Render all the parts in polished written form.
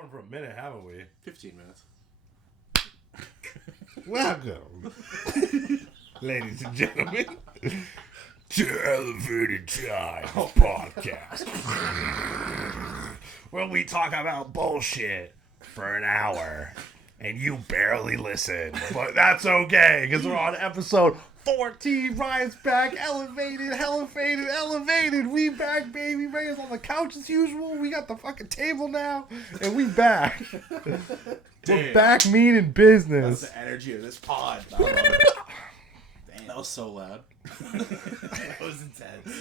recording for a minute, haven't we? 15 minutes. Welcome, ladies and gentlemen, to Elevated Time Podcast, where we talk about bullshit for an hour, and you barely listen, but that's okay, because we're on episode 14. Ryan's back. Elevated. We back, baby. Ray's on the couch as usual. We got the fucking table now, and we back. We're back meaning business. That's the energy of this pod. Damn. That was so loud. That was intense.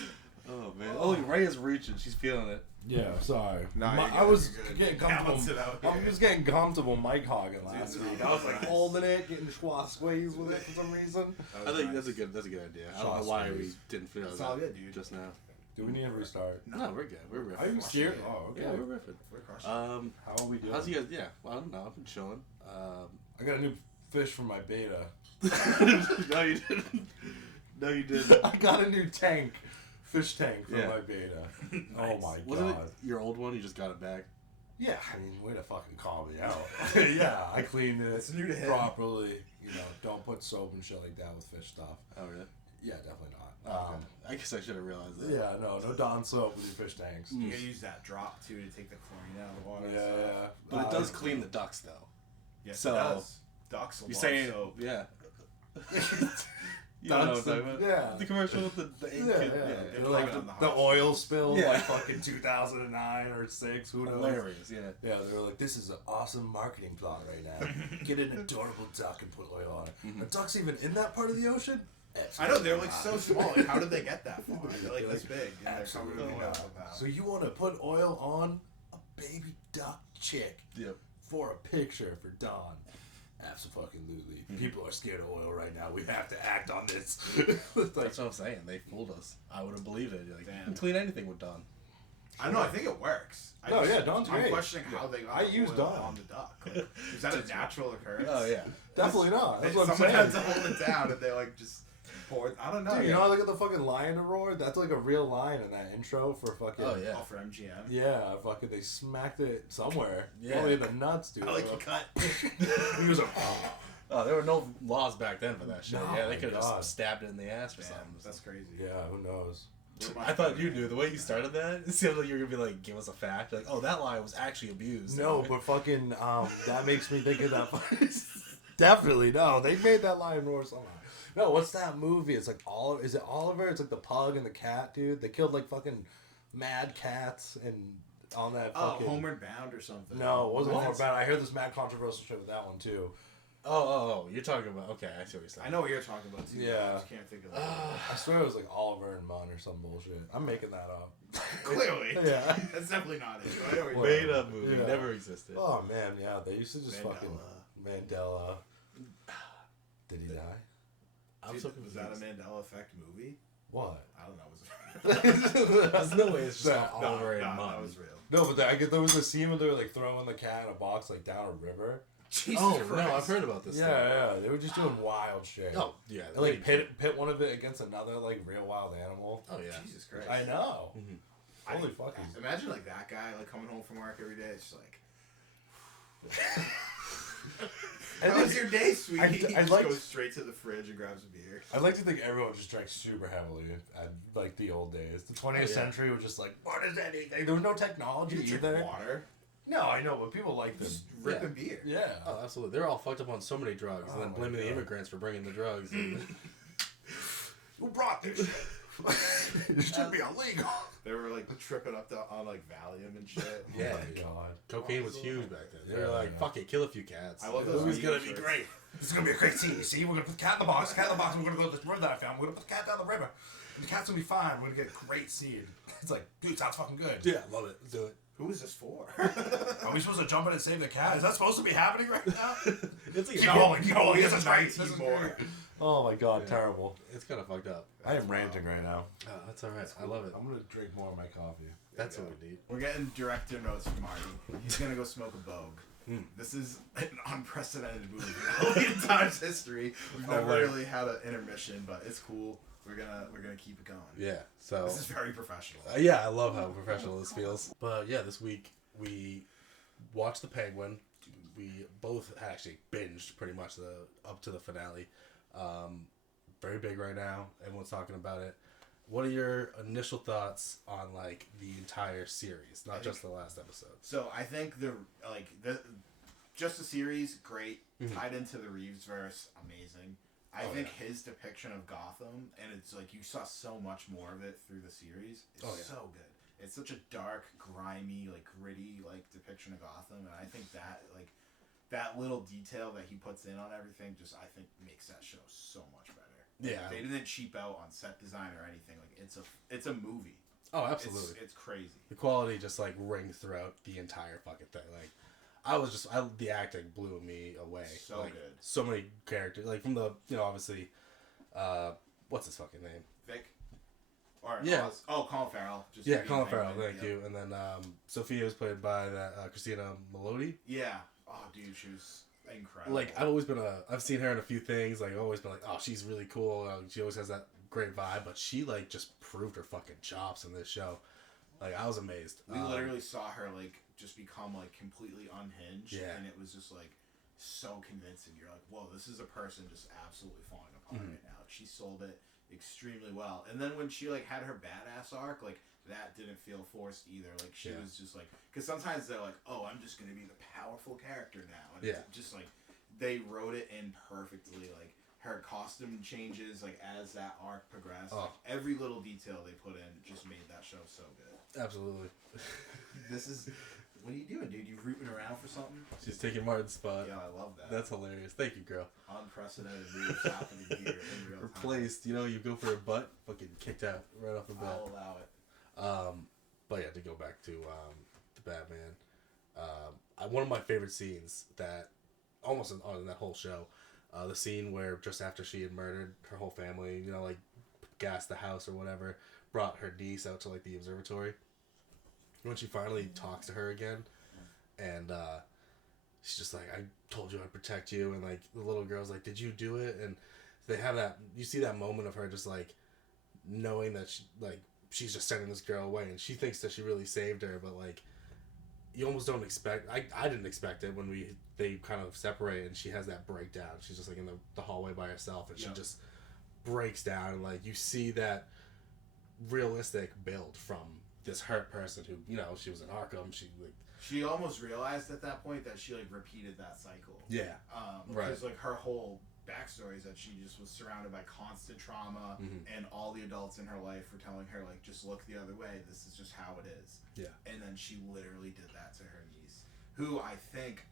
Oh, man. Oh, Ray is reaching. She's feeling it. Yeah, sorry. Nah, I was you're getting good. comfortable. I was getting comfortable mic hogging last week. I was like nice. holding it, getting the schwa squeeze with it for some reason. I think that's a good idea. I don't know why we didn't figure It's that all out good, dude. just now. Do we need a restart? No, we're good. We're riffing. Are you scared? Oh, okay. Yeah, we're riffing. We're crushing. How are we doing? How's you guys? Yeah, well, I don't know. I've been chilling. I got a new fish for my beta. No, you didn't. No, you didn't. I got a new tank. Fish tank for Yeah. my beta. Nice. Oh my Wasn't god. it your old one? You just got it back. Yeah, I mean, way to fucking call me out. Yeah, I cleaned it It's new to him. properly. You know, don't put soap and shit like that with fish stuff. Oh, really? Yeah, definitely not. Okay. I guess I should have realized that. Yeah, no Dawn soap with your fish tanks. You gotta use that drop too to take the chlorine out of the water. Yeah. But it does clean the ducks, though. Yes, So, it does. Ducks will You're love saying, soap. yeah. You know what I'm talking about? Yeah. The commercial with the ink. Yeah, kid. yeah. They're They're like blaming on the the hot oil spill, Yeah. like fucking 2009 or 6. Who knows? Hilarious, yeah. Yeah, they were like, this is an awesome marketing plot right now. Get an adorable duck and put oil on it. Are ducks even in that part of the ocean? I know, they're like so small. Like, how did they get that far? They're like this big. And they're covered in Absolutely oil not. somehow. So you want to put oil on a baby duck chick Yep. for a picture for Dawn? Absolutely. People are scared of oil right now. We have to act on this. Like, That's what I'm saying. They fooled us. I would have believed it. Like, Damn. you can clean anything with Dawn. I don't know. I think it works. No, yeah, Dawn's I'm great. questioning how they got I the use oil Dawn. on the duck. Like, is that a natural occurrence? Oh, yeah. definitely not. That's what I'm Someone saying. had to hold it down, and they like just poured. I don't know. Dude, you know how they got the fucking lion to roar? That's like a real line in that intro for fucking. Oh, yeah. Oh, for MGM. Yeah, fucking they smacked it somewhere. Yeah. Probably in the nuts, dude. I like the cut. He was like, Oh, there were no laws back then for that shit. No, Yeah, they my could have God. just stabbed it in the ass or Man, something. that's crazy. yeah, who knows? I thought you knew. The way you started that, it seemed like you were going to be like, give us a fact. Like, oh, that lion was actually abused. No, but fucking, that makes me think of that. Definitely, no. They made that lion roar somehow. No, what's that movie? It's like Oliver. Is it Oliver? It's like the pug and the cat, dude. They killed like fucking mad cats and on that fucking. Homeward Bound or something. No, it wasn't What? Homeward Bound. I heard this mad controversial shit with that one too. Oh, you're talking about, okay, I see what you're saying. I know what you're talking about too. Yeah. I just can't think of it. I swear it was like Oliver and Munn or some bullshit. I'm making that up. Clearly. Yeah. That's definitely not it. I know what you're Wait. Made up movie. Yeah. Never existed. Oh man, yeah, they used to just Mandela. fucking Mandela. Did he die? I'm Dude, so was that a confused. Mandela Effect movie? What? I don't know. There's no way it's just That- Oliver and no, Munn. that was real. No, but I get there was a scene where they were like throwing the cat in a box like down a river. Jesus Oh, Christ. no, I've heard about this. Yeah, they were just doing wild shit. Oh, yeah. And, like pit one of it against another like real wild animal. Oh, yeah. Jesus Christ. I know. Mhm. Holy fucking. Imagine like that guy like coming home from work every day. It's just like. And How was your day, sweetie? He I just liked- goes straight to the fridge and grabs a beer. I'd like to think everyone just drank super heavily at like the old days. The 20th Oh, yeah. century was just like, what is anything? There was no technology You drink either. water. No, I know, but people like them. Just ripping beer. Yeah. Oh, absolutely. They're all fucked up on so many drugs, and Oh then my blaming the God. immigrants for bringing the drugs. And Who brought this? It should be illegal. They were like tripping up on like Valium and shit. Yeah. Oh my God. cocaine was huge back then. They were Yeah, like, yeah. fuck it, kill a few cats. I love It those was vegan gonna be shirts. great. This is gonna be a great scene. You see, we're gonna put the cat in the box. Cat in the box. And we're gonna go to this river that I found. We're gonna put the cat down the river. And the cat's gonna be fine. We're gonna get a great scene. It's like, dude, sounds fucking good. Yeah, love it. Let's do it. Who is this for? Are we supposed to jump in and save the cat? Is that supposed to be happening right now? It's like Keep going. Keep going. This is great. 19 This is more. great. Oh my God, Yeah. terrible. It's kind of fucked up. I am ranting right now. Oh, that's all right. I love it. I'm gonna drink more of my coffee. That's what we need. We're getting director notes from Marty. He's gonna go smoke a bogue. Hmm. This is an unprecedented move in times history. We've Oh, never right. really had an intermission, but it's cool. We're gonna keep it going. Yeah. So. This is very professional. Yeah, I love how professional this feels. But yeah, this week we watched The Penguin. We both actually binged pretty much up to the finale. Very big right now. Everyone's talking about it. What are your initial thoughts on like the entire series, not just the last episode? So I think just the series, great. Tied into the Reeves verse, amazing. I think his depiction of Gotham, and it's like you saw so much more of it through the series, is so good. It's such a dark, grimy, like gritty, like depiction of Gotham, and I think that like that little detail that he puts in on everything just I think makes that show so much better. Yeah, they didn't cheap out on set design or anything. Like it's a movie. Oh, absolutely. It's crazy. The quality just like rings throughout the entire fucking thing. Like the acting blew me away. So like, good. So many characters, like from the obviously, what's his fucking name? Vic. Or yeah. Colin Farrell. Colin Farrell. Thank you. And then Sophia was played by that Christina Melody. Yeah. Oh, dude, she was incredible. Like I've seen her in a few things. Like always been like, oh, she's really cool. She always has that great vibe. But she like just proved her fucking chops in this show. Like I was amazed. We literally saw her like just become like completely unhinged. Yeah. And it was just like so convincing. You're like, whoa, this is a person just absolutely falling apart right now. She sold it extremely well. And then when she like had her badass arc, like that didn't feel forced either. Like she was just like, because sometimes they're like, oh, I'm just gonna be the powerful character now, and it's just like they wrote it in perfectly. Like her costume changes like as that arc progressed. Like, every little detail they put in just made that show so good. Absolutely. This is. What are you doing, dude? You rooting around for something? She's taking Martin's spot. Yeah, I love that. That's hilarious. Thank you, girl. Unprecedented moves happening here in real time. Replaced. You go for a butt, fucking kicked out right off the bat. I'll allow it. But yeah, to go back to the Batman, one of my favorite scenes that almost on that whole show, the scene where just after she had murdered her whole family, like gassed the house or whatever, brought her niece out to like the observatory. When she finally talks to her again, and she's just like, I told you I'd protect you, and like the little girl's like, did you do it? And they have that, you see that moment of her just like knowing that she's just sending this girl away, and she thinks that she really saved her, but like you almost don't expect, I didn't expect it when they kind of separate, and she has that breakdown. She's just like in the hallway by herself, and she just breaks down, and like you see that realistic build from this hurt person who, she was in Arkham. She almost realized at that point that she like repeated that cycle. Yeah. Because like her whole backstory is that she just was surrounded by constant trauma, and all the adults in her life were telling her like, just look the other way. This is just how it is. Yeah. And then she literally did that to her niece, who I think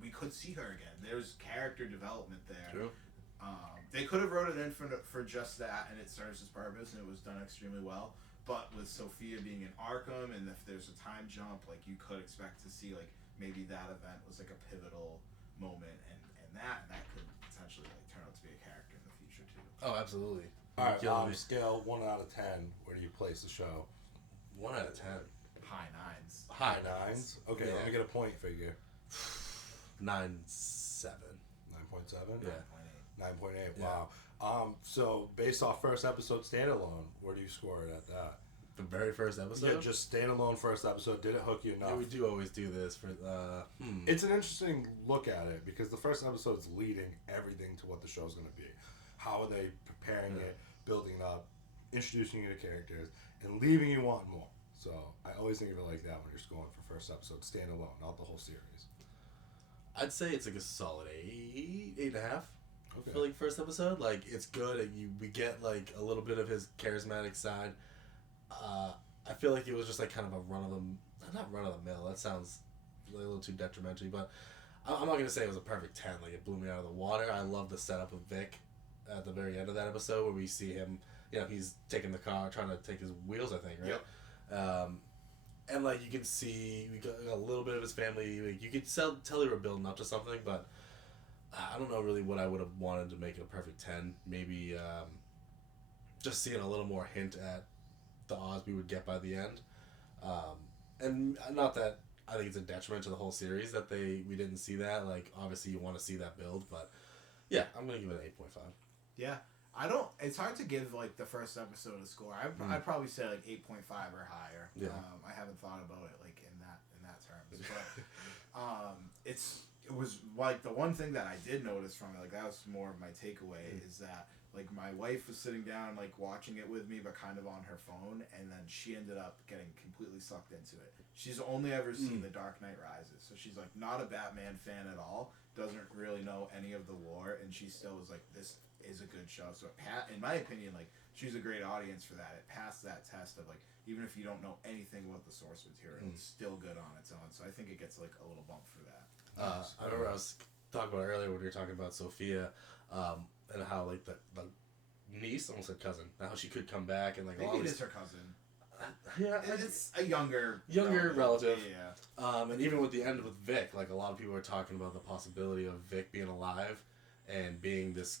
we could see her again. There's character development there. True. They could have wrote it in for just that, and it serves its purpose, and it was done extremely well. But with Sophia being in Arkham, and if there's a time jump, like you could expect to see like maybe that event was like a pivotal moment, and that could potentially like turn out to be a character in the future too. Oh, absolutely. All right, scale 1 out of 10. Where do you place the show? 1 out of 10. High nines. High nines. Okay, let me get a point figure. 9.7. 9.7. Yeah. 9.8. Wow. So based off first episode standalone, where do you score it at that? The very first episode? Yeah, just standalone first episode. Did it hook you enough? Yeah, we do always do this for. It's an interesting look at it because the first episode is leading everything to what the show's going to be. How are they preparing it, building it up, introducing you to characters, and leaving you wanting more. So I always think of it like that when you're scoring for first episode standalone, not the whole series. I'd say it's like a solid 8.5. Okay. For like first episode, like it's good, and we get like a little bit of his charismatic side. I feel like it was just like kind of a not run of the mill. That sounds a little too detrimental, but I'm not gonna say it was a perfect 10. Like it blew me out of the water. I love the setup of Vic at the very end of that episode where we see him. He's taking the car, trying to take his wheels. I think, right? Yep. And like you can see, we got a little bit of his family. Like, you could tell they were building up to something, but I don't know really what I would have wanted to make it a perfect 10. Maybe just seeing a little more hint at the Oz we would get by the end. And not that I think it's a detriment to the whole series that we didn't see that. Like, obviously you want to see that build, but yeah, I'm going to give it an 8.5. Yeah. It's hard to give like the first episode a score. I'd probably say like 8.5 or higher. Yeah. I haven't thought about it like in that terms. but it was like the one thing that I did notice from it, like that was more of my takeaway, is that like my wife was sitting down like watching it with me, but kind of on her phone, and then she ended up getting completely sucked into it. She's only ever seen The Dark Knight Rises, so she's like not a Batman fan at all, doesn't really know any of the lore, and she still was like, this is a good show. So in my opinion, like she's a great audience for that. It passed that test of like, even if you don't know anything about the source material, it's still good on its own. So I think it gets like a little bump for that. I remember I was talking about earlier when we were talking about Sophia, and how like the niece, almost said cousin, how she could come back and like Maybe all it this. is her cousin. Yeah, It's a younger relative. Yeah. And even with the end with Vic, like a lot of people are talking about the possibility of Vic being alive and being this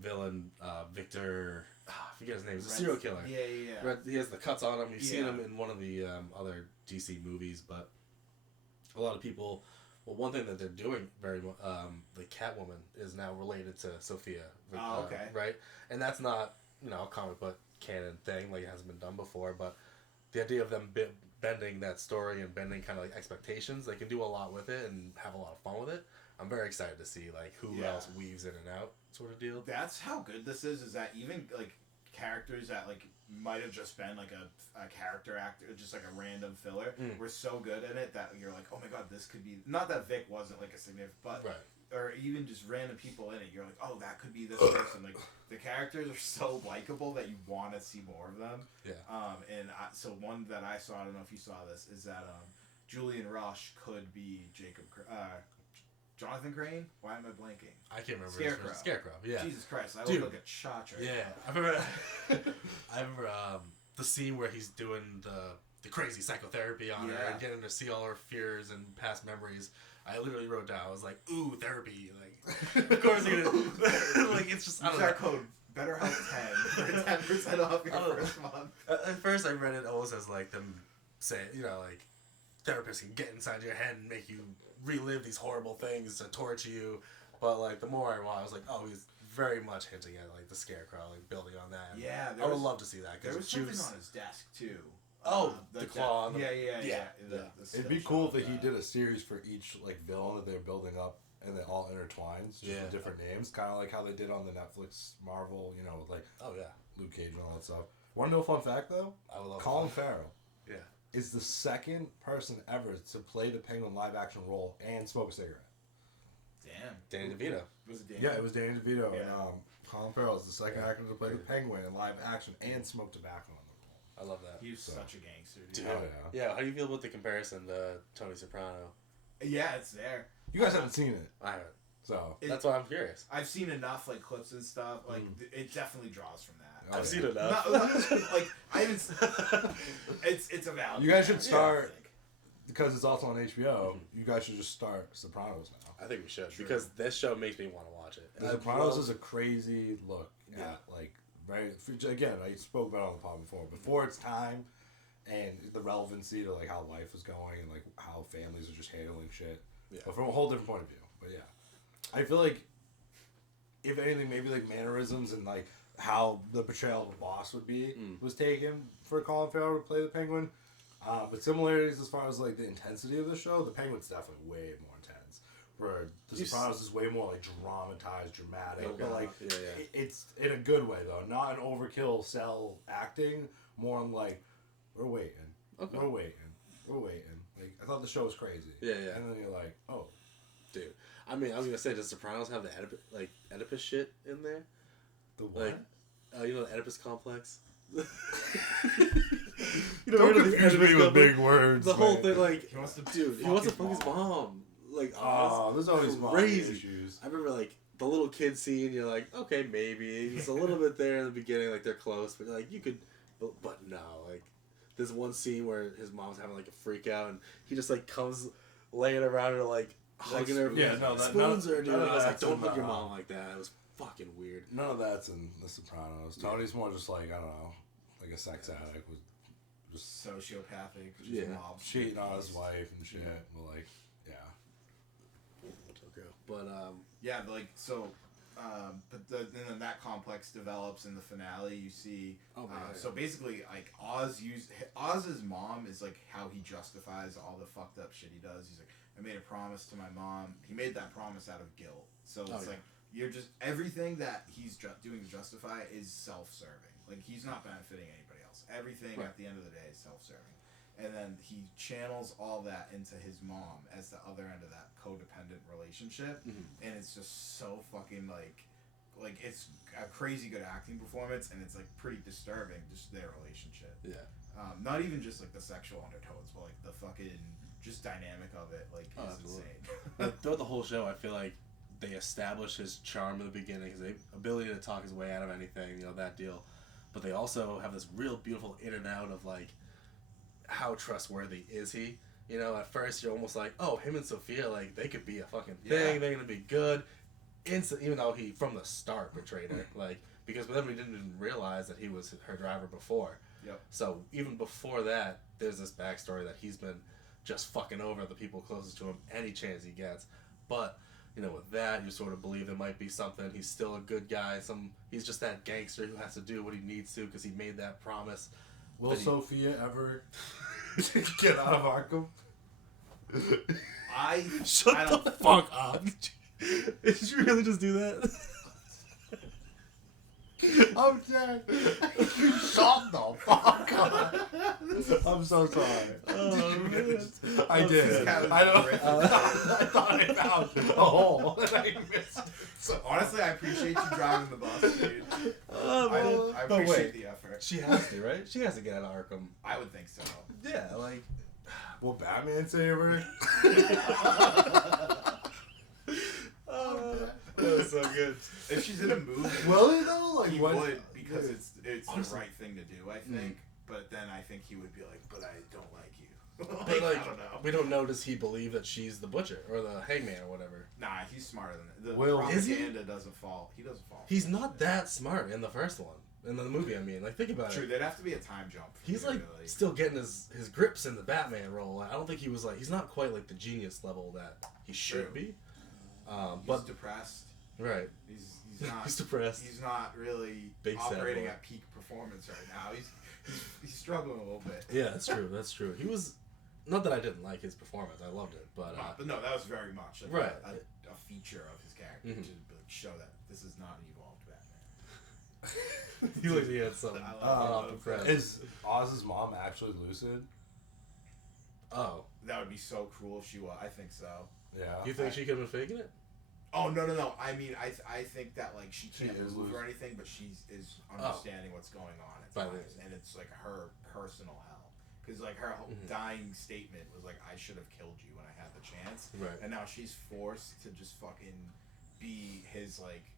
villain, Victor. I forget his name. He's a serial killer. Yeah. He has the cuts on him. You've seen him in one of the other DC movies, but a lot of people. Well, one thing that they're doing very much, the Catwoman is now related to Sophia. Oh, okay. Right, and that's not a comic book canon thing, like it hasn't been done before, but the idea of them bending that story and bending kind of like expectations, they can do a lot with it and have a lot of fun with it. I'm very excited to see like who else weaves in and out, sort of deal. That's how good this is that even like characters that like might have just been like a character actor, just like a random filler, were so good in it that you're like, oh my god, this could be, not that Vic wasn't like a significant, but or even just random people in it, you're like, oh, that could be this person. Like the characters are so likable that you want to see more of them. So one that I saw, I don't know if you saw this, is that Julian Rush could be Jonathan Crane? Why am I blanking? I can't remember. Scarecrow. Scarecrow. Yeah. Jesus Christ, I Dude. look like a chotch right now. I remember the scene where he's doing the crazy psychotherapy on her and getting to see all her fears and past memories. I literally wrote down, I was like, ooh, therapy. Like, of course you're gonna, like, it's just, I don't know. Use that code, BetterHelp10 for 10% off your first month. At first I read it almost as like them saying, like, therapists can get inside your head and make you relive these horrible things to torture you. But like the more I watched, I was like, oh, he's very much hinting at like the Scarecrow, like building on that. Yeah, I would love to see that. There was something on his desk too. The claw. It'd be cool if he did a series for each like villain that they're building up, and they all intertwines, just with different names, kind of like how they did on the Netflix Marvel, with like Luke Cage and all that stuff. Want to know a fun fact though? I would love Colin Farrell. Yeah. Is the second person ever to play the Penguin live action role and smoke a cigarette. Damn. Danny DeVito. Was it Danny? Yeah, it was Danny DeVito. Yeah. And Colin Farrell is the second actor to play the Penguin in live action and smoke tobacco on the role. I love that. He was such a gangster, dude. Dude. Yeah, how do you feel about the comparison to Tony Soprano? Yeah, it's there. You guys haven't seen it. I haven't. So. That's why I'm curious. I've seen enough like clips and stuff. Like it definitely draws from that. I've seen enough. Like I haven't. It's a valid. You guys should start because it's also on HBO. You guys should just start Sopranos now. I think we should because this show makes me want to watch it. The Sopranos is a crazy look at like very. Again, I spoke about it on the pod before its time, and the relevancy to like how life is going and like how families are just handling shit. Yeah. But from a whole different point of view. But yeah, I feel like if anything, maybe like mannerisms and like how the portrayal of the boss would be was taken for Colin Farrell to play the Penguin. But similarities as far as like the intensity of the show, the Penguin's definitely way more intense. Where the Sopranos is way more like dramatized, dramatic, but like it's in a good way though, not an overkill cell acting. More on like we're waiting, we're waiting. Like I thought the show was crazy. Yeah. And then you're like, oh, dude. I mean, I was gonna say, does Sopranos have the Oedipus shit in there? The what? Like, the Oedipus complex. Don't confuse me with big words. The whole thing, like, He wants to fuck his mom. Like, there's always crazy issues. I remember like the little kid scene. You're like, okay, maybe it's a little bit there in the beginning, like they're close, but like you could, but no, like there's one scene where his mom's having like a freak out, and he just like comes laying around her like hugging her, spoons her, dude. I was like, don't hug your mom like that. It was fucking weird. None of that's in The Sopranos. Tony's more just like, I don't know, like a sex addict with just sociopathic, just mob cheating on his wife and shit. But like, Okay. But yeah, like so and then that complex develops in the finale. You see, Oh, yeah. so basically, like Oz's mom is like how he justifies all the fucked up shit he does. He's like, I made a promise to my mom. He made that promise out of guilt. So it's like you're just everything that he's doing to justify is self-serving. Like he's not benefiting anybody else. Everything at the end of the day is self-serving. And then he channels all that into his mom as the other end of that codependent relationship, and it's just so fucking like it's a crazy good acting performance, and it's like pretty disturbing just their relationship. Yeah. Not even just like the sexual undertones, but like the fucking just dynamic of it, like is insane. Throughout the whole show, I feel like they establish his charm in the beginning, his ability to talk his way out of anything, you know, that deal. But they also have this real beautiful in and out of like, how trustworthy is he? You know, at first you're almost like, oh, him and Sophia, like, they could be a fucking thing, they're gonna be good. Even though he, from the start, betrayed her. Like, because then we didn't even realize that he was her driver before. Yep. So, even before that, there's this backstory that he's been just fucking over the people closest to him any chance he gets. But, you know, with that, you sort of believe there might be something. He's still a good guy. He's just that gangster who has to do what he needs to because he made that promise. Will Sophia ever get out of Arkham? Shut the fuck up. Did you really just do that? I'm dead. Shut the fuck up. I'm so sorry. Oh, man. I did. I don't. I thought I found a hole and I missed it. So Honestly, I appreciate you driving the bus, dude. Oh, I but appreciate wait. the effort. She has to, right? She has to get out of Arkham. I would think so. Yeah, like... will Batman save her? That was so good. If she's in a movie, Will he though? Like he what? would because it's Honestly. the right thing to do, I think. But then I think he would be like, "But I don't like you." But like, I don't know. we don't know, does he believe that she's the butcher or the hangman or whatever? Nah, he's smarter than that. The Will- Is he? propaganda doesn't fall. He doesn't fall. He's not that smart in the first one. In the movie, I mean. Like, think about True. it. There'd have to be a time jump. for He's me to like really- still getting his grips in the Batman role. I don't think he was like, he's not quite like the genius level that he should True. be. He's But depressed. right, He's not. he's depressed. He's not really Big sad operating boy. at peak performance right now. He's struggling a little bit. Yeah, that's true. That's true. He was not that I didn't like his performance. I loved it, but But no, that was very much like Right. a feature of his character Mhm. to like, show that this is not an evolved Batman. he looked like he had some I love off it. the press. Is Oz's mom actually lucid? Oh, That would be so cruel if she was. I think so. Yeah. you think she could have been faking it? Oh no. I mean, I think that like she can't is move or losing. anything, but she is understanding what's going on at By times, and it's like her personal hell. Because like her whole dying statement was like, "I should have killed you when I had the chance," Right. and now she's forced to just fucking be his like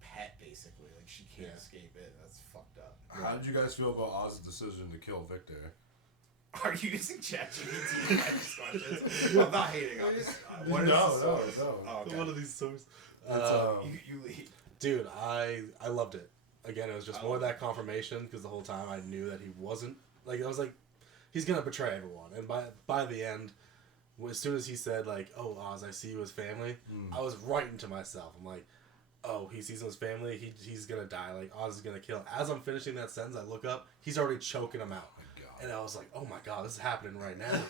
pet, basically. Like she can't Yeah. escape it. That's fucked up. How did you guys feel about Oz's decision to kill Victor? Are you using ChatGPT to answer these questions? I'm not hating. I'm just. What is No, the source? no. Oh, okay. One of these sources. You lead. Dude, I loved it. Again, it was just more of that confirmation because the whole time I knew that he wasn't like I was like, he's gonna betray everyone. And by the end, as soon as he said like, "Oh Oz, I see you as family," I was writing to myself. I'm like, "Oh, he sees him as family. He's gonna die. Like Oz is gonna kill him." As I'm finishing that sentence, I look up. He's already choking him out. And I was like, "Oh my god, this is happening right now."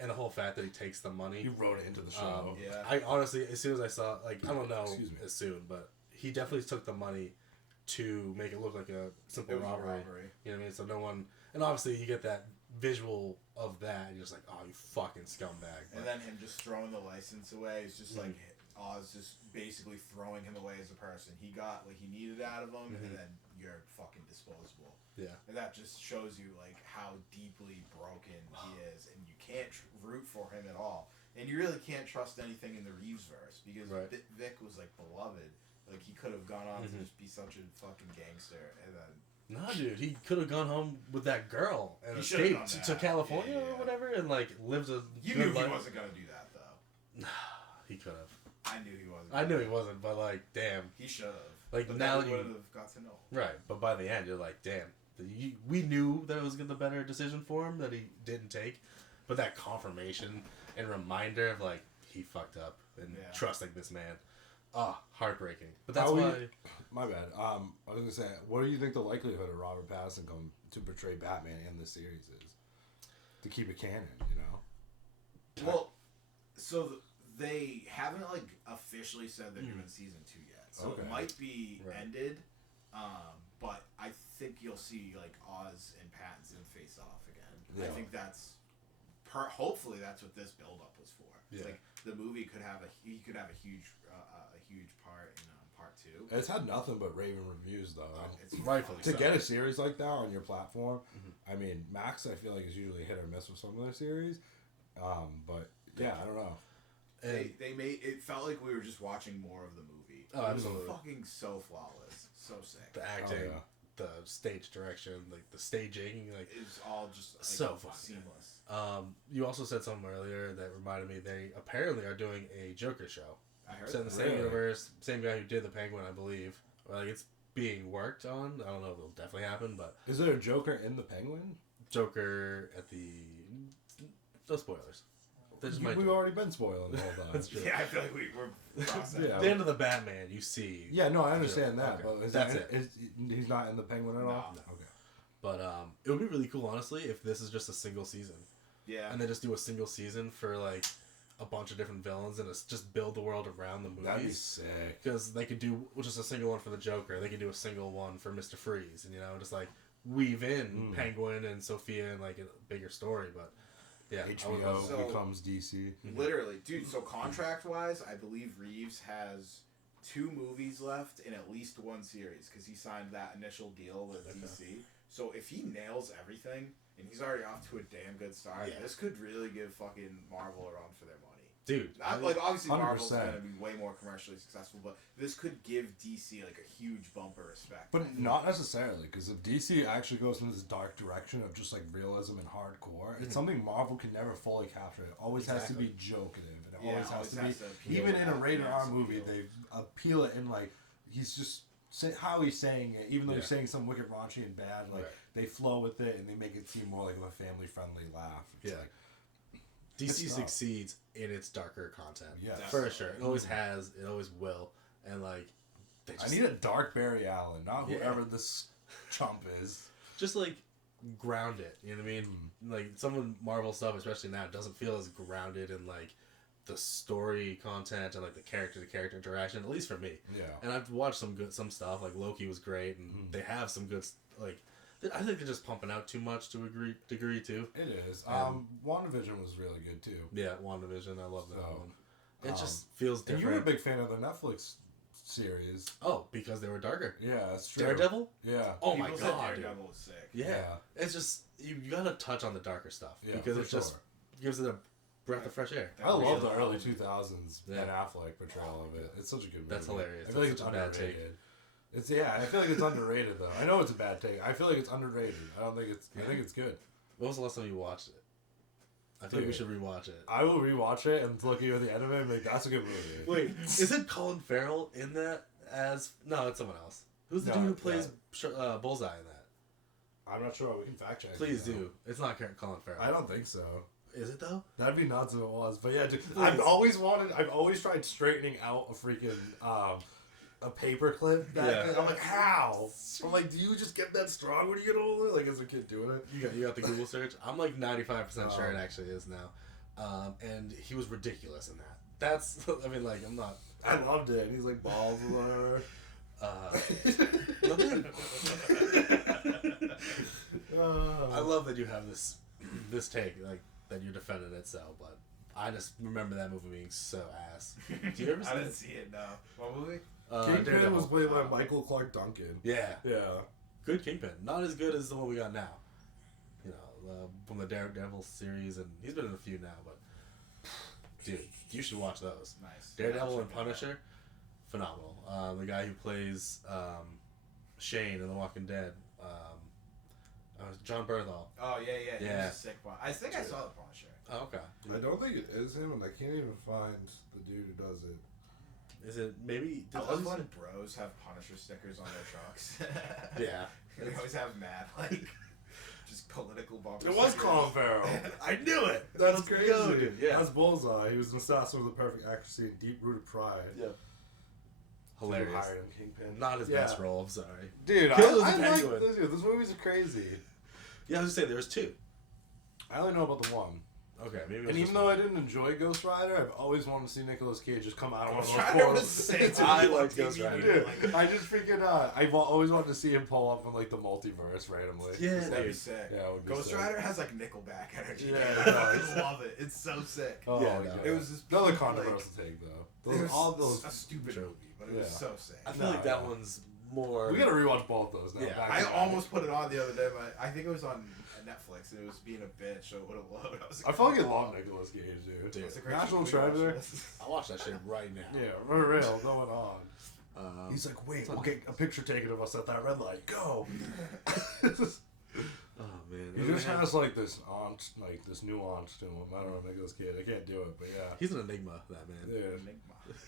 And the whole fact that he takes the money. You wrote it into the show. Yeah. I honestly, as soon as I saw, like, I don't know Excuse me. as soon, but he definitely took the money to make it look like a simple It was a robbery. robbery. You know what I mean? So no one, and obviously you get that visual of that, and you're just like, oh, you fucking scumbag. And But, then him just throwing the license away is just like Oz just basically throwing him away as a person. He got what he needed out of him, and then you're fucking disposable. yeah. And that just shows you like how deeply broken he is, and you can't root for him at all. And you really can't trust anything in the Reeves verse because Right. Vic was like beloved. Like he could have gone on to just be such a fucking gangster, and then Nah, dude, he could have gone home with that girl and He should've escaped done to that. California Yeah, yeah, or yeah. whatever, and like lived a you good knew he life. wasn't gonna do that though. He could have. I knew he wasn't. I knew he wasn't, but like, damn. He should have. Like, but now then we you- would have got to know. Right, but by the end, you're like, damn. We knew that it was the better decision for him that he didn't take, but that confirmation and reminder of like he fucked up and Yeah. trusting this man, Heartbreaking. But that's How why. My bad. I was gonna say, what do you think the likelihood of Robert Pattinson come to portray Batman in this series is? To keep it canon, you know. Well, so they haven't like officially said they're doing season 2 yet, so Okay. it might be Right. ended. But I think you'll see like Oz and Pattinson face off again. Yeah. I think that's hopefully that's what this build up was for. Yeah. Like the movie could have a huge part in part 2. It's had nothing but raving reviews though. It's rightfully To so. get a series like that on your platform, I mean, Max, I feel like is usually hit or miss with some of their series. But yeah, I don't know. They made it felt like we were just watching more of the movie. Oh, it absolutely. was fucking so flawless, so sick. The acting, yeah. the stage direction, like the staging, like It's all just like, So fucking seamless. you also said something earlier that reminded me they apparently are doing a Joker show. I heard Set in the that. same Really? universe, same guy who did the Penguin, I believe. Or, like it's being worked on. I don't know if it'll definitely happen, but Is there a Joker in the Penguin? Joker at the no spoilers. They just might We've do. already been spoiling the whole time. That's true. Yeah, I feel like we're crossing. Yeah. At the end of the Batman, you see. Yeah, no, I understand that, Okay. but That's he's not in the Penguin at all. No. Okay. But it would be really cool, honestly, if this is just a single season, Yeah. and they just do a single season for like a bunch of different villains, and it's just build the world around the That'd be movies. sick. Because they could do just a single one for the Joker, they could do a single one for Mr. Freeze, and just like weave in Penguin and Sophia and like a bigger story. But yeah, I would love HBO So- becomes DC. Literally, dude. So contract wise, I believe Reeves has 2 movies left in at least one series because he signed that initial deal with DC. So if he nails everything and he's already off to a damn good start, Yeah. this could really give fucking Marvel a run for their money. dude. Not, like obviously 100%. Marvel's gonna be way more commercially successful, but this could give DC like a huge bump of respect. But not necessarily, because if DC actually goes in this dark direction of just like realism and hardcore, it's something Marvel can never fully capture. It always has to be jokative. It Yeah, always has to be. appeal Even to in a that rated mass R movie, appeal. they appeal it in like he's just how he's saying it. Even though he's Yeah. saying some wicked raunchy and bad, like Right. they flow with it and they make it seem more like a family friendly laugh. It's Yeah. like, DC It's tough. succeeds in its darker content. Yes. For Definitely. sure. It always has. It always will. And like, they I just, need a dark Barry Allen, not Yeah. whoever this chump is. just like ground it. You know what I mean? Like some of Marvel stuff, especially now, doesn't feel as grounded in like the story content and like the character to character interaction. At least for me. Yeah. And I've watched some stuff. Like Loki was great, and they have some good like. I think they're just pumping out too much to a degree too. It is. And- WandaVision was really good too. Yeah, WandaVision. I love that So, one. It just feels And you were a different. big fan of the Netflix series. Oh, because they were darker. Yeah, that's true. Daredevil. Yeah. Oh my People said god, dude. Daredevil was sick. Yeah. It's just you gotta touch on the darker stuff Yeah, because for it just sure. gives it a breath of fresh air. I love the Yeah. early 2000s Yeah. Ben Affleck portrayal of it. It's such a good movie. That's hilarious. I feel like That's it's such a bad take. underrated. It's I feel like it's underrated though. I know it's a bad take. I feel like it's underrated. I think it's good. When was the last time you watched it? I feel like we Dude. should rewatch it. I will rewatch it and look at you at the end of it and be like, that's a good movie. Wait, is it Colin Farrell in that as? No, it's someone else. Who's the No, dude who it's plays Bullseye in that? I'm not sure. We can fact check. Please it, though. do. It's not Colin Farrell. I don't think so. Is it though? That'd be nuts if it was. But yeah, dude, I've always tried straightening out a freaking a paper clip back Yeah. then. I'm like, how? I'm like, do you just get that strong when you get older? Like as a kid doing it? You got the Google search. I'm like 95% sure it Um, actually is now. And he was ridiculous in that. That's I mean like I'm not. I loved it. He's like balls or whatever. I love that you have this take like that you're defending it so, but I just remember that movie being so ass. Do you ever see I it? didn't see it. No. What movie? Kingpin Daredevil. was played by Michael Clark Duncan. Yeah, Yeah. good Kingpin. Not as good as the one we got now. You know, from the Daredevil series, and he's been in a few now, but dude, you should watch those. Nice. Daredevil Yeah, and Punisher, phenomenal. The guy who plays Shane in The Walking Dead, John Bernthal. Oh yeah. He Yeah. was a sick one. I think I saw the Punisher. Oh, okay. I don't think it is him, and I can't even find the dude who does it. Is it maybe? I love when bros have Punisher stickers on their trucks. Yeah. They always have mad like just political bumper. It was stickers. Colin Farrell. I knew it. That's Let's crazy. go, dude. Yeah. That's Bullseye. He was an assassin with a perfect accuracy and deep-rooted pride. Yeah. hilarious. Hired him, Kingpin. Not his Yeah. best role. I'm sorry. Dude, Kill I the like Penguin. this. Dude, those movies are crazy. Yeah, I was just saying there was 2. I only know about the one. Okay, maybe. It was And just even though I didn't enjoy Ghost Rider, I've always wanted to see Nicolas Cage just come out of one of Ghost those Rider was portals. sick. I liked Ghost Rider. Dude, I just freaking I've always wanted to see him pull up in like the multiverse randomly. Yeah, That'd be dude. sick. Yeah, it would be Ghost sick. Rider has like Nickelback energy. Yeah, I it does. fucking love it. It's so sick. Oh, Yeah, yeah, no. It was just another like, controversial take though. It Those, was all those. a stupid True. movie, but it was Yeah. so sick. I feel like that one's more. We gotta rewatch both those now. Yeah. back I to back. almost put it on the other day, but I think it was on Netflix. And it was being a bitch, so it would have loaded. I fucking love Nicolas Cage, dude. Dude. It's a great National movie to watch Treasure. this. I watch that shit right now. Yeah, for real, going on. He's He's like, wait, we'll get a picture taken of us at that red light. Go. oh man, He just has like this nuance to him. I don't know, Nicolas Cage. I can't do it, but yeah. He's an enigma, that man. Dude. Enigma.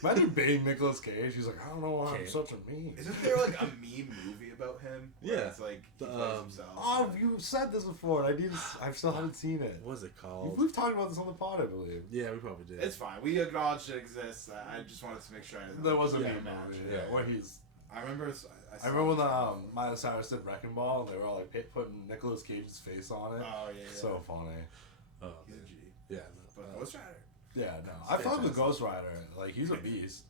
Imagine being Nicolas Cage. He's like, I don't know why I'm Can't. such a meme. Isn't there like a meme movie about him? Where Yeah. It's like he The, plays himself. Oh, you said this before. I still haven't seen it. What was it called? We've talked about this on the pod, I believe. Yeah, we probably did. It's fine. We acknowledged it exists. I just wanted to make sure I didn't. There was a Yeah, meme man. movie. Yeah. Yeah, where he's. I remember. I remember when Miley Cyrus did Wrecking Ball, and they were all like putting Nicolas Cage's face on it. Oh yeah. So funny. Oh, He's a man. G. Yeah, But no, Ghost Rider. Yeah, no. I fuck with fantastic. Ghost Rider. Like, he's a beast.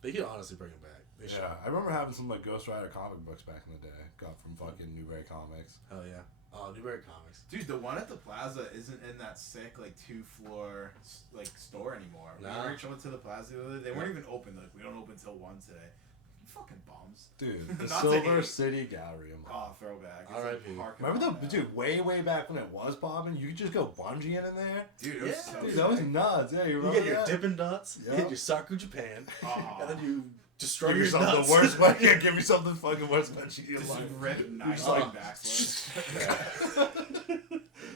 they could honestly bring him back. They should. Yeah, I remember having some like Ghost Rider comic books back in the day. Got from fucking Newberry Comics. Hell yeah. Oh, Newberry Comics. Dude, the one at the plaza isn't in that sick like 2-floor like store anymore. Nah. We went to the plaza the other day. They weren't even open. Like we don't open till 1 today. You fucking bums. Dude, the Not to Silver hate. City Gallery. Oh, throwback. It's R.I.P. like Park Remember and the all dude way back when it was popping? You could just go bungeeing in there. that. Dude, it was Yeah, so Dude, sick. that was nuts. Yeah, you You remember get your that? Dippin' Dots, Yeah. you hit your Saku Japan, Aw. and then you destroy Give your yourself nuts. the worst one. Yeah, give me something fucking worse than you Just like. rip 9 just like- backslash.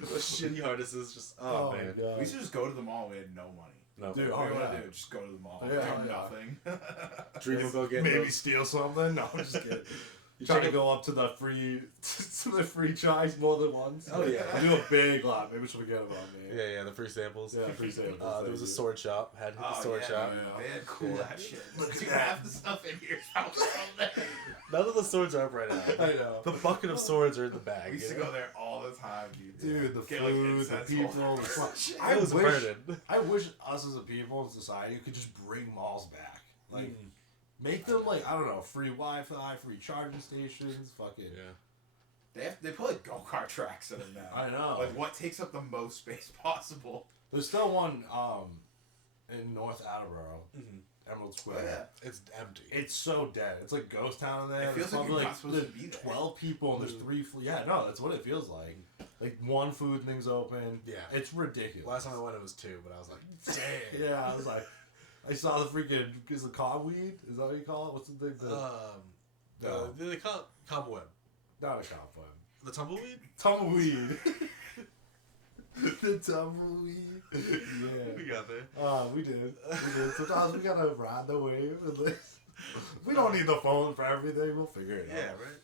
Those shitty harnesses, just oh, man. God. We used to just go to the mall. We had no money. No, Dude, What do you oh, want to yeah. do? Just go to the mall. Yeah, do yeah. nothing. Dream will go get Maybe those. steal something. No, I'm just kidding. You Trying check to go up to the free chais more than once. Oh, yeah. I do a big lot. Maybe she'll forget about me. Yeah, the free samples. Yeah, free samples. There was a sword shop. Had hit the Oh, sword yeah, shop. man. They had cool Yeah. ass shit. Look at Dude, that. half the stuff in here is probably from there. None of the swords are up right now. I know. The bucket of swords are in the bag. We used to you know? go there all the time, dude. Dude, the Get, like, food, the incense people, holders. the fun. Shit. I It was a wish, burden. I wish us as a people in society could just bring malls back. Like, make them like, I don't know, free Wi-Fi, free charging stations, fucking. Yeah. They put like go-kart tracks in them now. I know. Like what takes up the most space possible? There's still one in North Attleboro, Mm-hmm. Emerald Square. Oh, yeah. It's empty. It's so dead. It's like ghost town in there. It feels There's like probably you're not supposed to be there. 12 people and there's 3 yeah, no, that's what it feels like. Like one food thing's open. Yeah. It's ridiculous. Last time I went, it was 2, but I was like, damn. Yeah, I was like, I saw the freaking, is it cobweed? Is that what you call it? What's the thing? No. They call it cobweb. Not a cobweb. The tumbleweed? Tumbleweed. The tumbleweed. Yeah. got there. We did. Sometimes we gotta ride the wave. We don't need the phone for everything. We'll figure it Yeah, out. right?